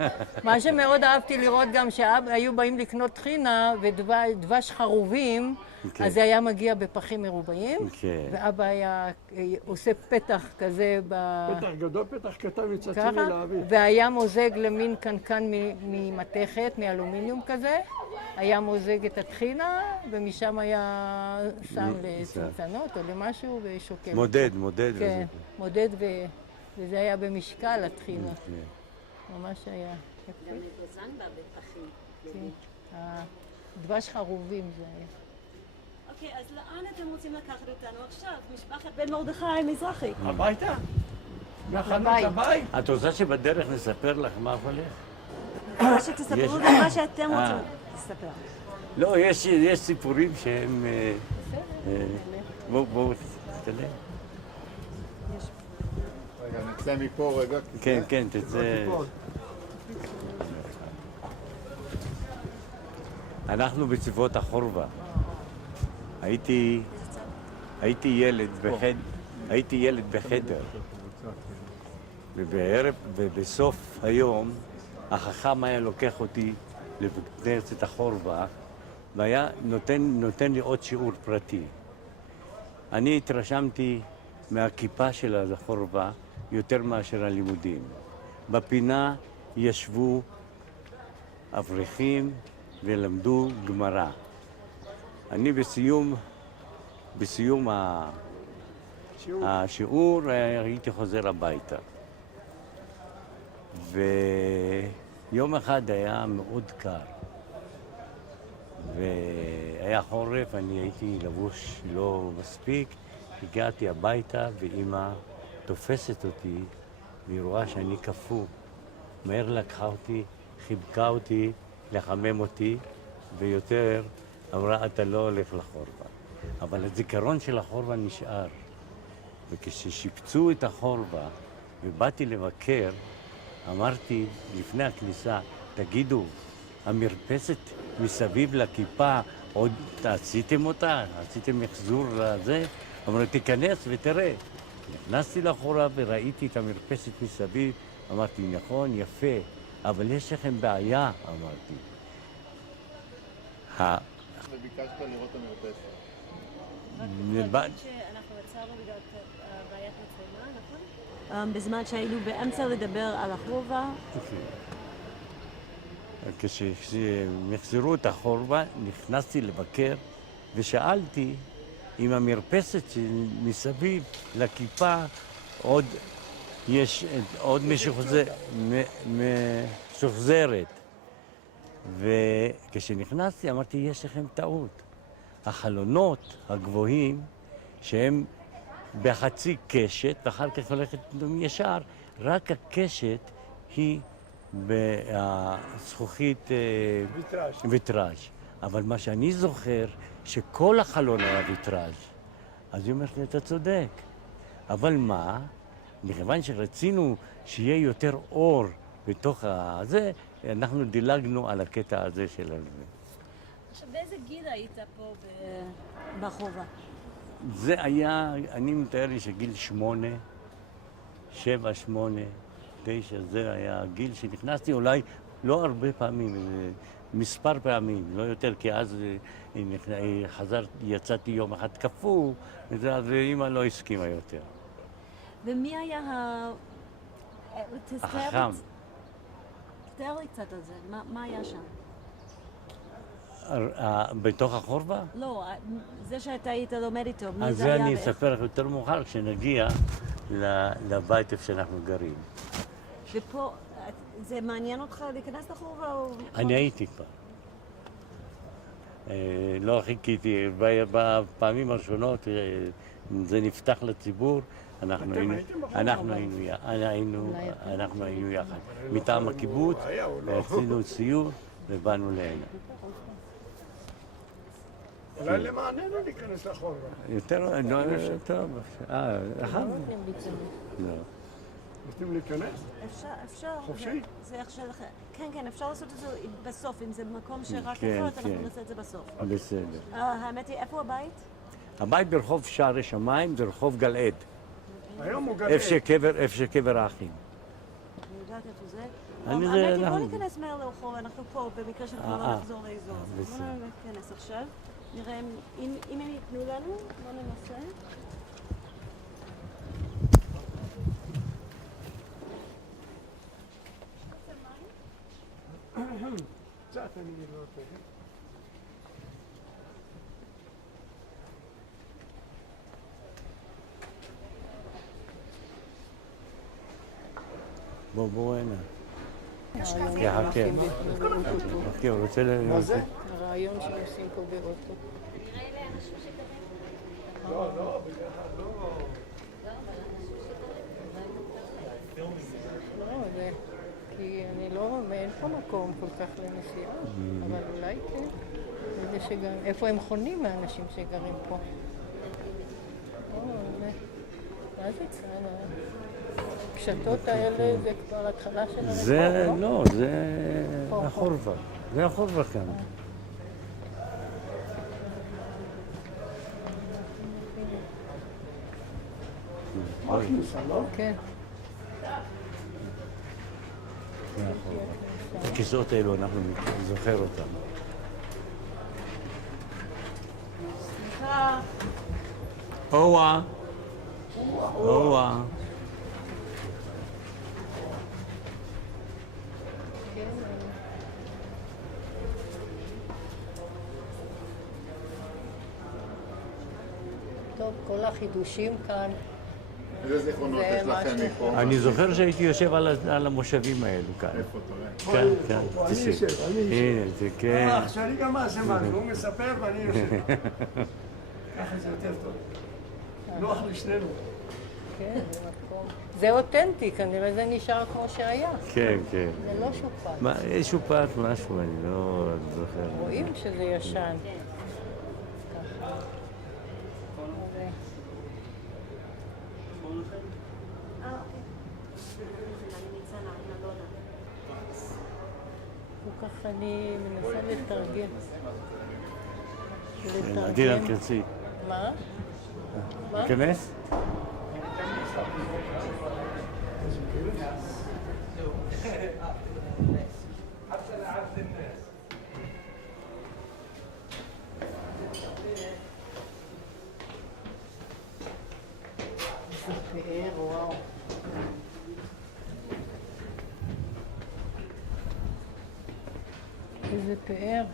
מה שמאוד אהבתי לראות גם שהיו באים לקנות טחינה ודבש חרובים, כן. אז זה היה מגיע בפחים מרובעים, כן. ואבא היה עושה פתח כזה פתח גדול, פתח קטן מצד ככה, שני לאוויר. והיה מוזג למין קנקן ממתכת, מאלומיניום כזה, היה מוזג את הטחינה, ומשם היה שם לצנצנות או למשהו ושוקל. מודד. כן, מודד, וזה היה במשקל הטחינה. כן. ממש היה יפה. גם מגוזן בה בפחים. כן. דבש חרובים זה היה. אוקיי, אז לאן אתם רוצים לקחת אותנו עכשיו? משפחת בן מרדכי מזרחי. הביתה? מהחנות לבית. לבית? את רוצה שבדרך נספר לך מה הולך? מה שתספרו גם מה שאתם רוצים לספר. לא, יש סיפורים שהם... בואו, תתקדם. רגע, נצא מפה רגע. כי זה- כן, תצא. אנחנו בצבאות החורבה. הייתי ילד בחדר. ובסוף היום החכם היה לוקח אותי לבית כנסת החורבה והיה נותן לי עוד שיעור פרטי. אני התרשמתי מהכיפה של החורבה יותר מאשר הלימודים. בפינה ישבו אברכים ולמדו גמרא. אני בסיום השיעור הייתי חוזר הביתה. ויום אחד היה מאוד קר. והיה חורף, אני הייתי לבוש לא מספיק. הגעתי הביתה ואימא תופסת אותי והיא רואה שאני קפוא. מהר לקחה אותי, חיבקה אותי, לחמם אותי, ויותר אמרה, אתה לא הולך לחורבה. אבל הזיכרון של החורבה נשאר. וכששיפצו את החורבה ובאתי לבקר, אמרתי לפני הכניסה, תגידו, המרפסת מסביב לכיפה, עוד עשיתם אותה? עשיתם מחזור לזה? אמרו, תיכנס ותראה. נכנסתי לחורבה וראיתי את המרפסת מסביב, אמרתי, נכון, יפה, אבל יש לכם בעיה, אמרתי. וביקשת לראות את המרפסת. שאנחנו עצרנו בגלל בעיית מצלמה, נכון? בזמן שהיינו באמצע לדבר על החורבה. כשהם החזירו את החורבה, נכנסתי לבקר ושאלתי אם המרפסת שמסביב לכיפה יש עוד משוחזרת. וכשנכנסתי אמרתי, יש לכם טעות. החלונות הגבוהים שהם בחצי קשת ואחר כך הולכת ישר, רק הקשת היא בזכוכית ויטראז'. אבל מה שאני זוכר, שכל החלון היה ויטראז'. אז היא אומרת לי, אתה צודק. אבל מה? מכיוון שרצינו שיהיה יותר אור בתוך הזה, אנחנו דילגנו על הקטע הזה של זה. עכשיו, באיזה גיל היית פה בחורבה? זה היה, אני מתאר לי שגיל 8, 7, 8, 9, זה היה הגיל שנכנסתי, אולי לא הרבה פעמים, מספר פעמים, לא יותר, כי אז יצאתי יום אחד קפוא, ואמא לא הסכימה יותר. ומי היה החכם. תתאר לי קצת על זה, מה היה שם? בתוך החורבה? לא, זה שאתה היית לומד איתו, מי אז זה היה? זה אני אספר לך יותר מאוחר כשנגיע לבית איפה שאנחנו גרים. ופה, זה מעניין אותך להיכנס לחורבה או... אני הייתי כבר. לא חיכיתי, בפעמים הראשונות זה נפתח לציבור, אנחנו היינו יחד. מטעם הקיבוץ, עשינו סיור ובאנו להנה. אולי למעננו להיכנס לחורבה. יותר, טוב, אחד? לא. רוצים להיכנס? אפשר. חופשי? זה איך שלכם. כן, כן, אפשר לעשות את זה בסוף, אם זה מקום שרק כן, יכול, אנחנו כן. נעשה את זה בסוף. בסדר. האמת היא, איפה הבית? הבית ברחוב שערי שמיים, זה רחוב גלעד. היום הוא גדל. איפה שקבר האחים. אני יודעת איפה זה. אני האמת זה... היא, בוא ניכנס מהר לאחור, אנחנו פה, במקרה שאנחנו לא נחזור לאזור. בסדר. בוא ניכנס עכשיו, נראה אם הם ייתנו לנו, בוא ננסה. קצת אני לא יודע. בוא הנה. חכה, הוא רוצה מה זה? הרעיון שעושים פה באוטו. לא, בגלל לא. לא, זה... כי אני לא... אין פה מקום כל כך לנסיעה, אבל אולי כן. איפה הם חונים מהאנשים שגרים פה? מה זה כאן? הקשתות האלה זה כבר התחלה של הרחוב, זה, לא? לא, זה החורבה. זה החורבה כאן. כן. זה החורבה. הכיסאות האלו, אנחנו זוכר אותם. סליחה. אוה. טוב, כל החידושים כאן. איזה זיכרונות יש לכם מפה? אני זוכר שהייתי יושב על המושבים האלו כאן. איפה אתה רואה? כן. אני יושב. הנה, זה כן. שאני גם אעשה משהו, הוא מספר ואני יושב. ככה זה יותר טוב. נוח לשנינו. כן, זה מקום. זה אותנטי, כנראה זה נשאר כמו שהיה. כן. זה לא שופט. מה, יש שופעת משהו, אני לא זוכר. רואים שזה ישן. ככה אני מנסה לתרגם. עדינה, תכנסי. מה? תיכנס? איזה פאר.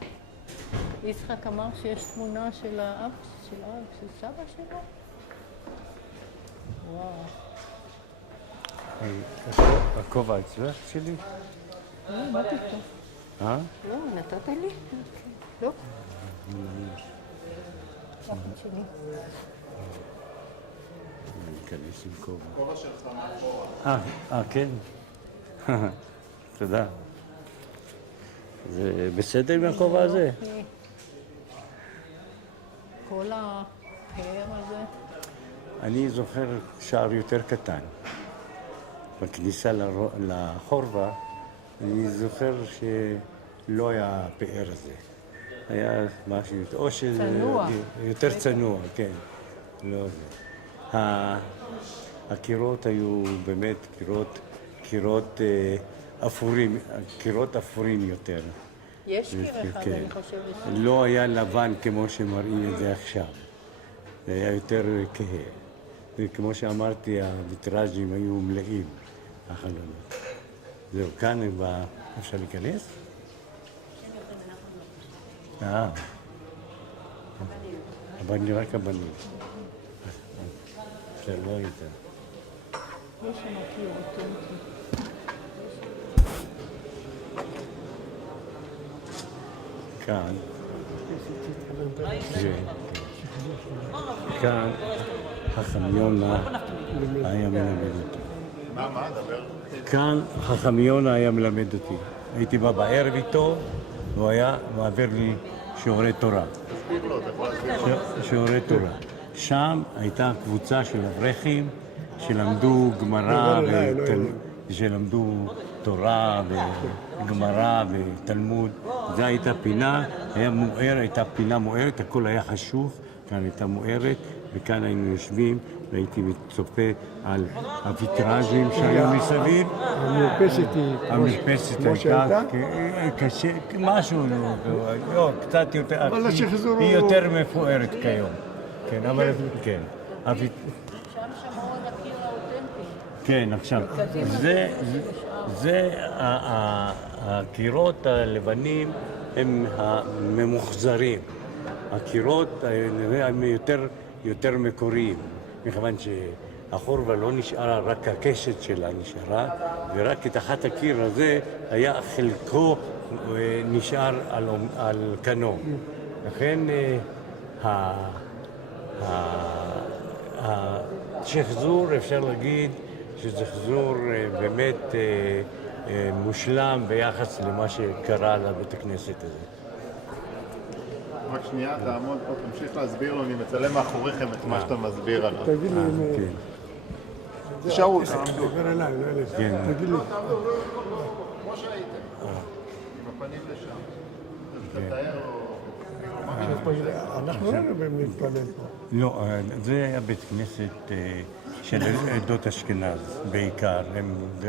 יצחק אמר שיש תמונה של האב, של סבא שלו? וואו. הכובע אצלך שלי? מה פתאום? לא, נתת לי? לא. אח שלי. אני אכנס עם כובע. הכובע שלך מאחורה. כן? תודה. זה בסדר עם הכובע הזה? כל הפאר הזה. אני זוכר שער יותר קטן. בכניסה לחורבה, אני זוכר שלא היה הפאר הזה. היה משהו, או שזה... צנוע. יותר צנוע, כן. לא זה. הקירות היו באמת קירות אפורים, קירות אפורים יותר. יש קיר אחד, כן. אני חושבת. לא היה לבן כמו שמראים את זה עכשיו. זה היה יותר כהה. וכמו שאמרתי, הוויטראז'ים היו מלאים, החלונות. זהו, כאן אפשר להיכנס? רק הבנים. אפשר לא הייתה. יש שם קיר אותנטי. כאן, כאן החמיון היה מלמד אותי. מה? דבר. כאן החמיון היה מלמד אותי. הייתי בא בערב איתו, והוא היה מעביר לי שיעורי תורה. שיעורי תורה. שם הייתה קבוצה של אברכים שלמדו גמרא שלמדו תורה וגמרא ותלמוד. זו הייתה פינה, הייתה פינה מוארת, הכל היה חשוב, כאן הייתה מוארת, וכאן היינו יושבים והייתי מצופה על הוויטראז'ים שהיו מסביב. המרפסת הייתה קשה, משהו, לא, קצת יותר, היא יותר מפוארת כיום. כן, אבל כן. שם שמרו על הקיר האותנטי. כן, עכשיו, זה הקירות הלבנים הם הממוחזרים. הקירות הם יותר מקוריים, מכיוון שהחורבה לא נשארה, רק הקשת שלה נשארה, ורק את אחת הקיר הזה היה חלקו נשאר על כנו. לכן השחזור, אפשר להגיד שזה שחזור באמת מושלם ביחס למה שקרה לבית הכנסת הזה. רק שנייה, תעמוד פה, תמשיך להסביר לו, אני מצלם מאחוריכם את מה שאתה מסביר עליו. תגיד לי, תשארו, דבר אליי, לא אליי. תגיד לי. כמו שהייתם, עם הפנים לשם. תתאר לו... אנחנו לא נתפלל פה. לא, זה היה בית כנסת של עדות אשכנז בעיקר,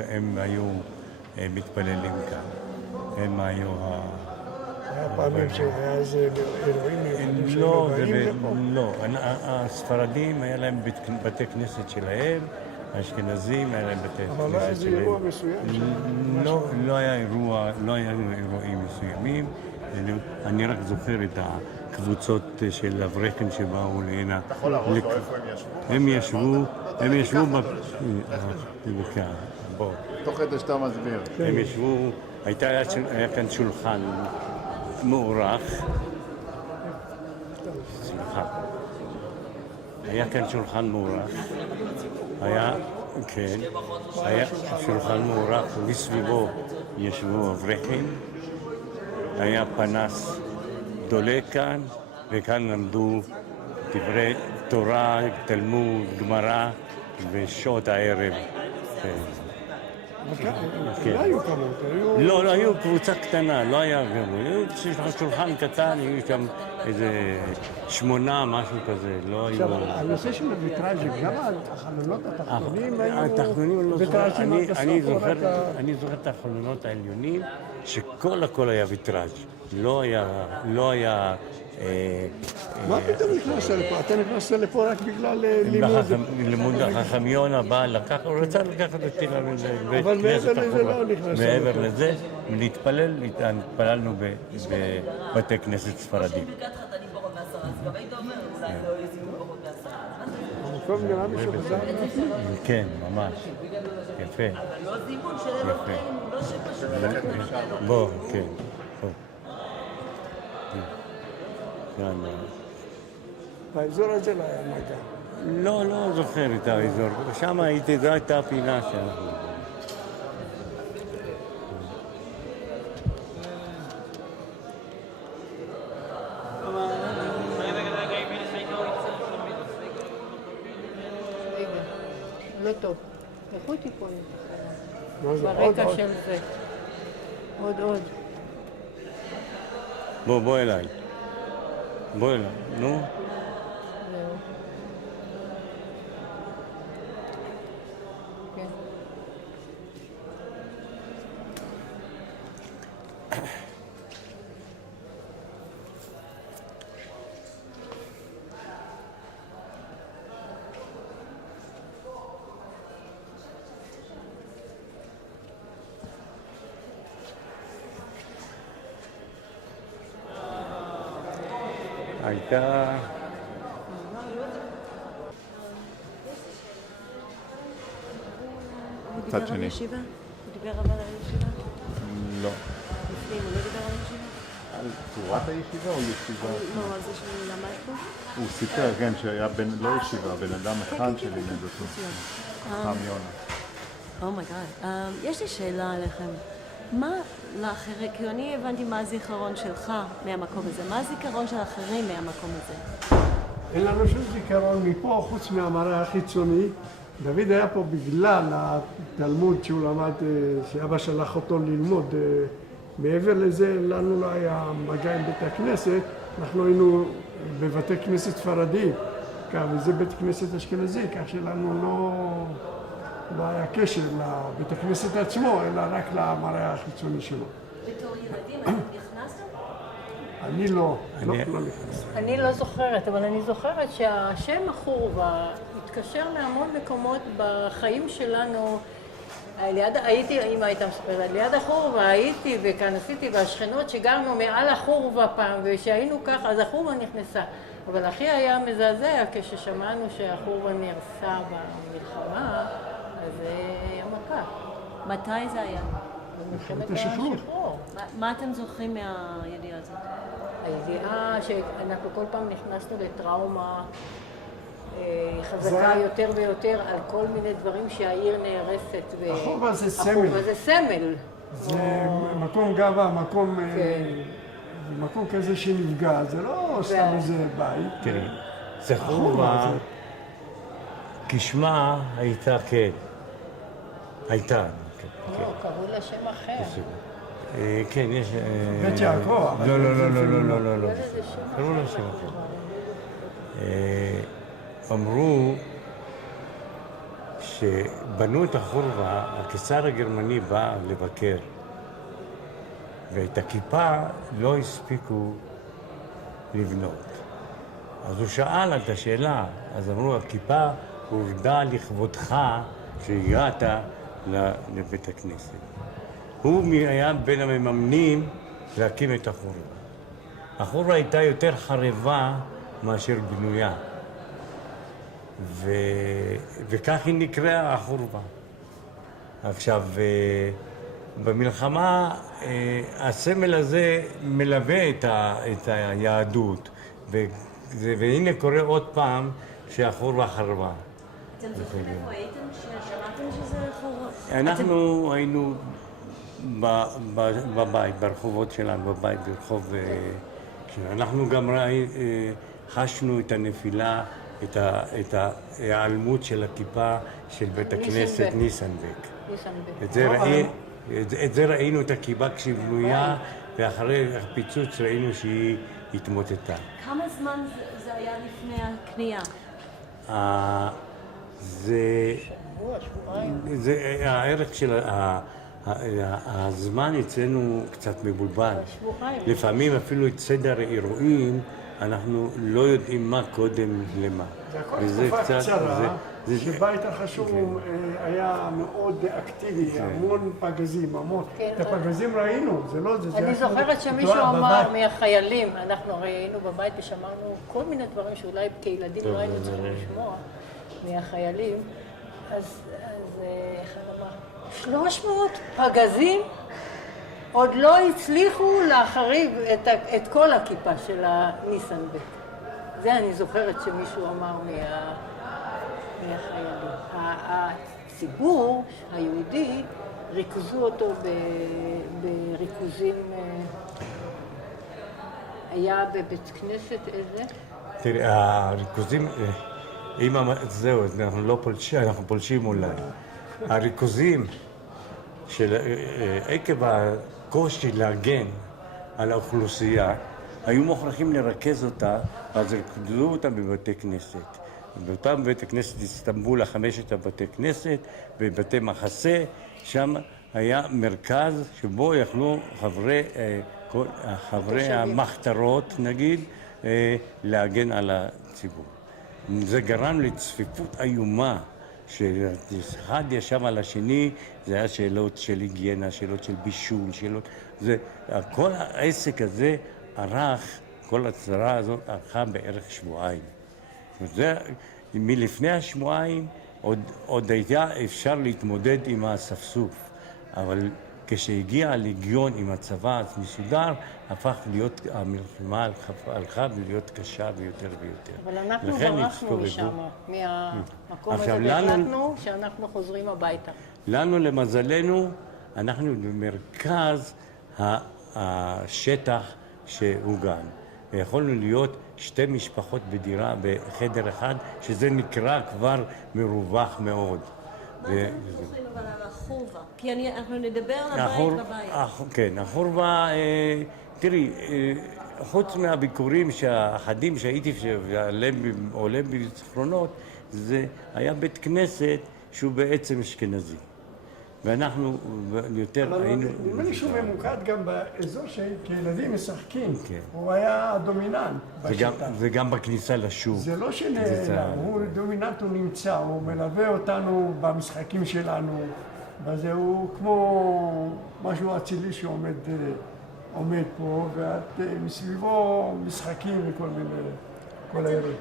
הם היו מתפללים כאן, הם היו היה פעמים שהיה איזה אירועים מיוחדים שהיו באים לפה? לא, הספרדים היה להם בתי כנסת שלהם, האשכנזים היה להם בתי כנסת שלהם. אבל לא היה איזה אירוע מסוים? לא היה אירועים מסוימים, אני רק זוכר את הקבוצות של אברכים שבאו להנה. אתה יכול להראות לו איפה הם ישבו? הם ישבו תוך כדי שאתה מסביר. הם ישבו, היה כאן שולחן מוארך. סליחה. היה כאן שולחן מוארך. היה שולחן מוארך, ומסביבו ישבו אברכים. היה פנס דולק כאן, וכאן למדו דברי תורה, תלמוד, גמרא ושעות הערב. לא היו כמות, היו... לא, היו קבוצה קטנה, לא היה גם. היו שולחן קטן, היו שם איזה 8, משהו כזה, לא היו... עכשיו, הנושא של הוויטראז'ים, גם החלונות התחתונים היו... התחתונים לא זוכר, אני זוכר את בסוף, החלונות העליונים, שכל הכל היה ויטראז', לא היה מה פתאום נכנסת לפה? אתה נכנסת לפה רק בגלל לימוד. לימוד החכמיון הבא, הוא רצה לקחת אותי לבית אבל מעבר כנסת לזה לא החורבה. נכנסת מעבר לפה. לזה, להתפלל, התפללנו בבתי כנסת ספרדים. טוב, נראה לי שחזר להפליג. כן, ממש. יפה. יפה. בוא, כן. בוא. באזור הזה לא היה מגע. לא זוכר את האזור. שם הייתי, זו הייתה הפינה שאנחנו... לא טוב. לכו טיפול. מה זה? עוד, ברקע עוד. של זה. עוד. בוא אליי. בוא אליי, נו. זהו. כן. הייתה... הוא צד דיבר על שני. ישיבה? הוא דיבר אבל על ישיבה? לא. בפנים, הוא לא דיבר על ישיבה? על צורת הישיבה או ישיבה? לא, על זה שהוא למד פה? הוא סיפר, כן, שהיה לא ישיבה, בן אדם אחד שלימד אותו. חם יונה. אומייגאד. יש לי שאלה עליכם. מה לאחרים, כי אני הבנתי מה הזיכרון שלך מהמקום הזה, מה הזיכרון של האחרים מהמקום הזה? אין לנו שום זיכרון מפה, חוץ מהמראה החיצוני. דוד היה פה בגלל התלמוד שהוא למד, שאבא שלח אותו ללמוד. מעבר לזה, לנו לא היה מגע עם בית הכנסת, אנחנו היינו בבתי כנסת ספרדיים, וזה בית כנסת אשכנזי, כך שלנו לא היה קשר לבית הכנסת עצמו, אלא רק למראה החיצוני שלו. בתור ילדים, אתם נכנסתם? אני לא נכנס. אני לא זוכרת, אבל אני זוכרת שהשם החורבה התקשר להמון מקומות בחיים שלנו. הייתי, אם היית מספרת, ליד החורבה הייתי וכאן עשיתי, והשכנות שגרנו מעל החורבה פעם, ושהיינו ככה, אז החורבה נכנסה. אבל הכי היה מזעזע כששמענו שהחורבה נהרסה במלחמה, אז זה היה מכה. מתי זה היה? במלחמת השחרור. השחרור. מה אתם זוכרים מהידיעה הזאת? הידיעה שאנחנו כל פעם נכנסנו לטראומה חזקה יותר ויותר על כל מיני דברים שהעיר נהרסת. החורבה זה סמל. החורבה זה סמל. זה מקום גאווה, מקום כזה שנפגע, זה לא סתם איזה בית. תראי, החורבה, כשמה הייתה כן. הייתה. לא, קראו לה שם אחר. כן, יש... בית יעקב. לא. קראו לה שם אחר. אמרו שבנו את החורבה, הקיסר הגרמני בא לבקר, ואת הכיפה לא הספיקו לבנות. אז הוא שאל את השאלה, אז אמרו, הכיפה הורדה לכבודך שהגעת לבית הכנסת. הוא היה בין המממנים להקים את החורבה. החורבה הייתה יותר חרבה מאשר בנויה. וכך היא נקראה החורבה. עכשיו, במלחמה הסמל הזה מלווה את היהדות, והנה קורה עוד פעם שהחורבה חרבה. אתם זוכרים איפה הייתם ששמעתם שזה חורבה? אנחנו היינו בבית, ברחובות שלנו, בבית, ברחוב שלנו. אנחנו גם חשנו את הנפילה, את ההיעלמות של הכיפה של בית הכנסת ניסנבק. את זה ראינו, את הכיפה כשהיא בנויה, ואחרי הפיצוץ ראינו שהיא התמוטטה. כמה זמן זה היה לפני הקנייה? זה הערך של הזמן אצלנו קצת מבולבל. לפעמים אפילו את סדר האירועים אנחנו לא יודעים מה קודם למה. זה הכל תקופה קצרה, שבית החשוב היה מאוד אקטיבי, המון פגזים, המון. את הפגזים ראינו, זה לא זה. אני זוכרת שמישהו אמר מהחיילים, אנחנו הרי היינו בבית ושמענו כל מיני דברים שאולי כילדים לא היינו צריכים לשמוע מהחיילים, אז אחד אמר, 300 פגזים? עוד לא הצליחו להחריב את כל הכיפה של הניסן ב'. זה אני זוכרת שמישהו אמר מהחיילים. הציבור היהודי ריכזו אותו בריכוזים, היה בבית כנסת איזה? תראי, הריכוזים, זהו, אנחנו לא פולשים, אנחנו פולשים אולי. הריכוזים של עקב הקושי להגן על האוכלוסייה, היו מוכרחים לרכז אותה, אז ריכזו אותה בבתי כנסת. באותם בית הכנסת איסטנבול, 5 בתי כנסת, בבתי מחסה, שם היה מרכז שבו יכלו חברי המחתרות, נגיד, להגן על הציבור. זה גרם לצפיפות איומה, שאחד ישב על השני, זה היה שאלות של היגיינה, שאלות של בישול, שאלות... כל העסק הזה ערך, כל הצרה הזאת ערכה בערך שבועיים. מלפני השבועיים עוד היה אפשר להתמודד עם האספסוף, אבל כשהגיע הלגיון עם הצבא מסודר, הפך להיות, המלחמה הלכה להיות קשה ביותר ויותר. אבל אנחנו ברחנו משם, מהמקום הזה, והחלטנו שאנחנו חוזרים הביתה. לנו, למזלנו, אנחנו במרכז השטח שהוגן. ויכולנו להיות 2 משפחות בדירה בחדר אחד, שזה נקרא כבר מרווח מאוד. מה אתם זוכרים אבל על החורבה? כי אנחנו נדבר על הבית בבית. כן, החורבה, תראי, חוץ מהביקורים האחדים שהייתי עולה בזיכרונות, זה היה בית כנסת שהוא בעצם אשכנזי. ואנחנו יותר היינו... נדמה לי שהוא ממוקד גם באזור שכילדים משחקים. הוא היה הדומיננט בשטח. וגם בכניסה לשוק. זה לא שנעלם, הוא דומיננט, הוא נמצא, הוא מלווה אותנו במשחקים שלנו. וזה הוא כמו משהו אצילי שעומד פה, ואת מסביבו משחקים וכל מיני, כל הערב.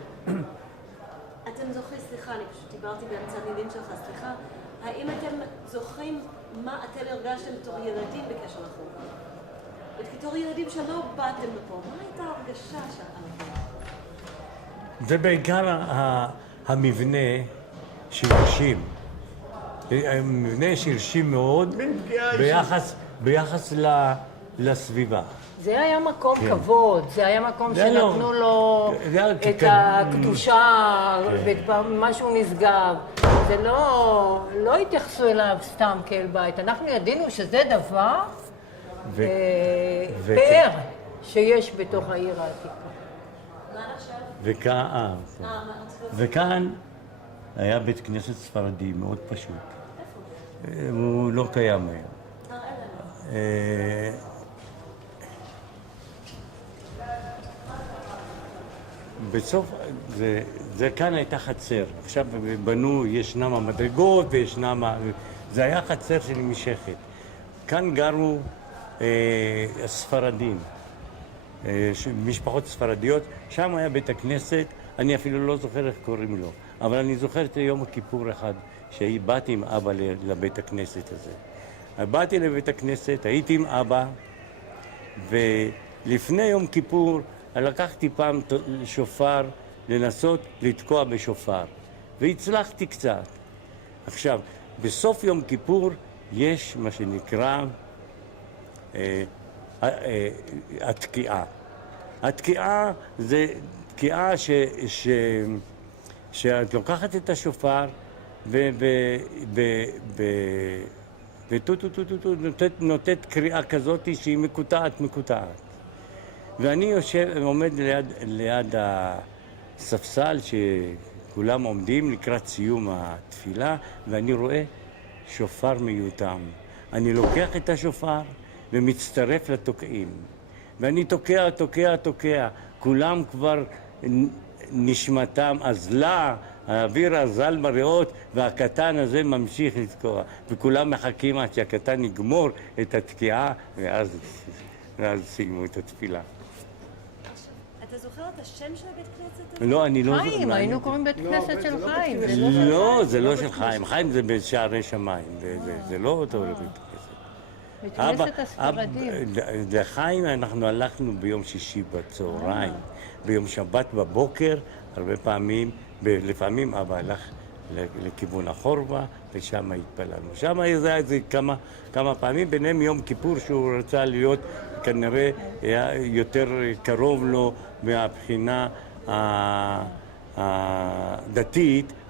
אתם זוכרים, סליחה, אני פשוט דיברתי באמצע המילים שלך, סליחה, האם אתם זוכרים מה אתם הרגשתם בתור ילדים בקשר לחורבה? בתור ילדים שלא באתם לפה, מה הייתה ההרגשה שלכם? זה בעיקר המבנה שרשים. המבנה שרשים מאוד ביחס לסביבה. זה היה מקום כבוד, זה היה מקום שנתנו לו את הקדושה ומשהו נשגב. זה לא התייחסו אליו סתם כאל בית. אנחנו ידינו שזה דבר פאר שיש בתוך העיר העתיקה. וכאן היה בית כנסת ספרדי מאוד פשוט. הוא לא קיים היום. בסוף, זה כאן הייתה חצר. עכשיו בנו, ישנם המדרגות וישנם... זה היה חצר שנמשכת. כאן גרו הספרדים, משפחות ספרדיות. שם היה בית הכנסת, אני אפילו לא זוכר איך קוראים לו. אבל אני זוכר את יום הכיפור אחד, שבאתי עם אבא לבית הכנסת הזה. באתי לבית הכנסת, הייתי עם אבא, ולפני יום כיפור לקחתי פעם שופר לנסות לתקוע בשופר, והצלחתי קצת. עכשיו, בסוף יום כיפור יש מה שנקרא התקיעה. התקיעה זה תקיעה שאת לוקחת את השופר ונותנת קריאה כזאת שהיא מקוטעת. ואני עומד ליד הספסל שכולם עומדים לקראת סיום התפילה, ואני רואה שופר מיותם. אני לוקח את השופר ומצטרף לתוקעים. ואני תוקע, תוקע, תוקע. כולם כבר נשמתם אזלה, האוויר אזל בריאות, והקטן הזה ממשיך לתקוע. וכולם מחכים עד שהקטן יגמור את התקיעה, ואז סיימו את התפילה. אתה זוכר את השם של הבית כנסת הזה? לא, אני לא... חיים, היינו קוראים בית כנסת של חיים. לא, זה לא של חיים. חיים זה בשערי שמיים. זה לא אותו בית כנסת. בית כנסת הספרדים. לחיים אנחנו הלכנו ביום שישי בצהריים. ביום שבת בבוקר, הרבה פעמים, לפעמים אבא הלך לכיוון החורבה, ושם התפללנו. שם זה היה כמה פעמים, ביניהם יום כיפור שהוא רצה להיות כנראה יותר קרוב לו מהבחינה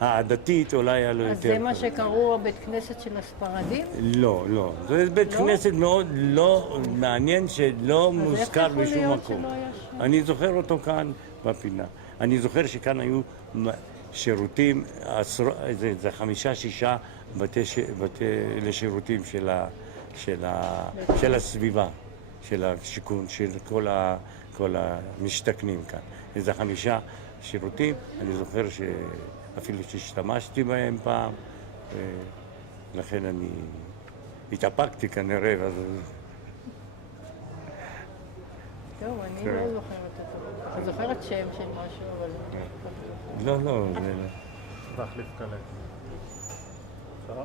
העדתית אולי היה לו יותר... אז זה מה שקראו הבית כנסת של הספרדים? לא, לא. זה בית כנסת מאוד לא מעניין שלא מוזכר בשום מקום. אני זוכר אותו כאן בפינה. אני זוכר שכאן היו שירותים, זה 5-6 בתי לשירותים של הסביבה, של השיכון, של כל המשתכנים כאן. איזה 5 שירותים, אני זוכר שאפילו שהשתמשתי בהם פעם, ולכן אני התאפקתי כנראה. טוב, אני לא זוכרת אותו. אני זוכרת שם של משהו, אבל... לא, לא, זה לא. להחליף קלט. אפשר?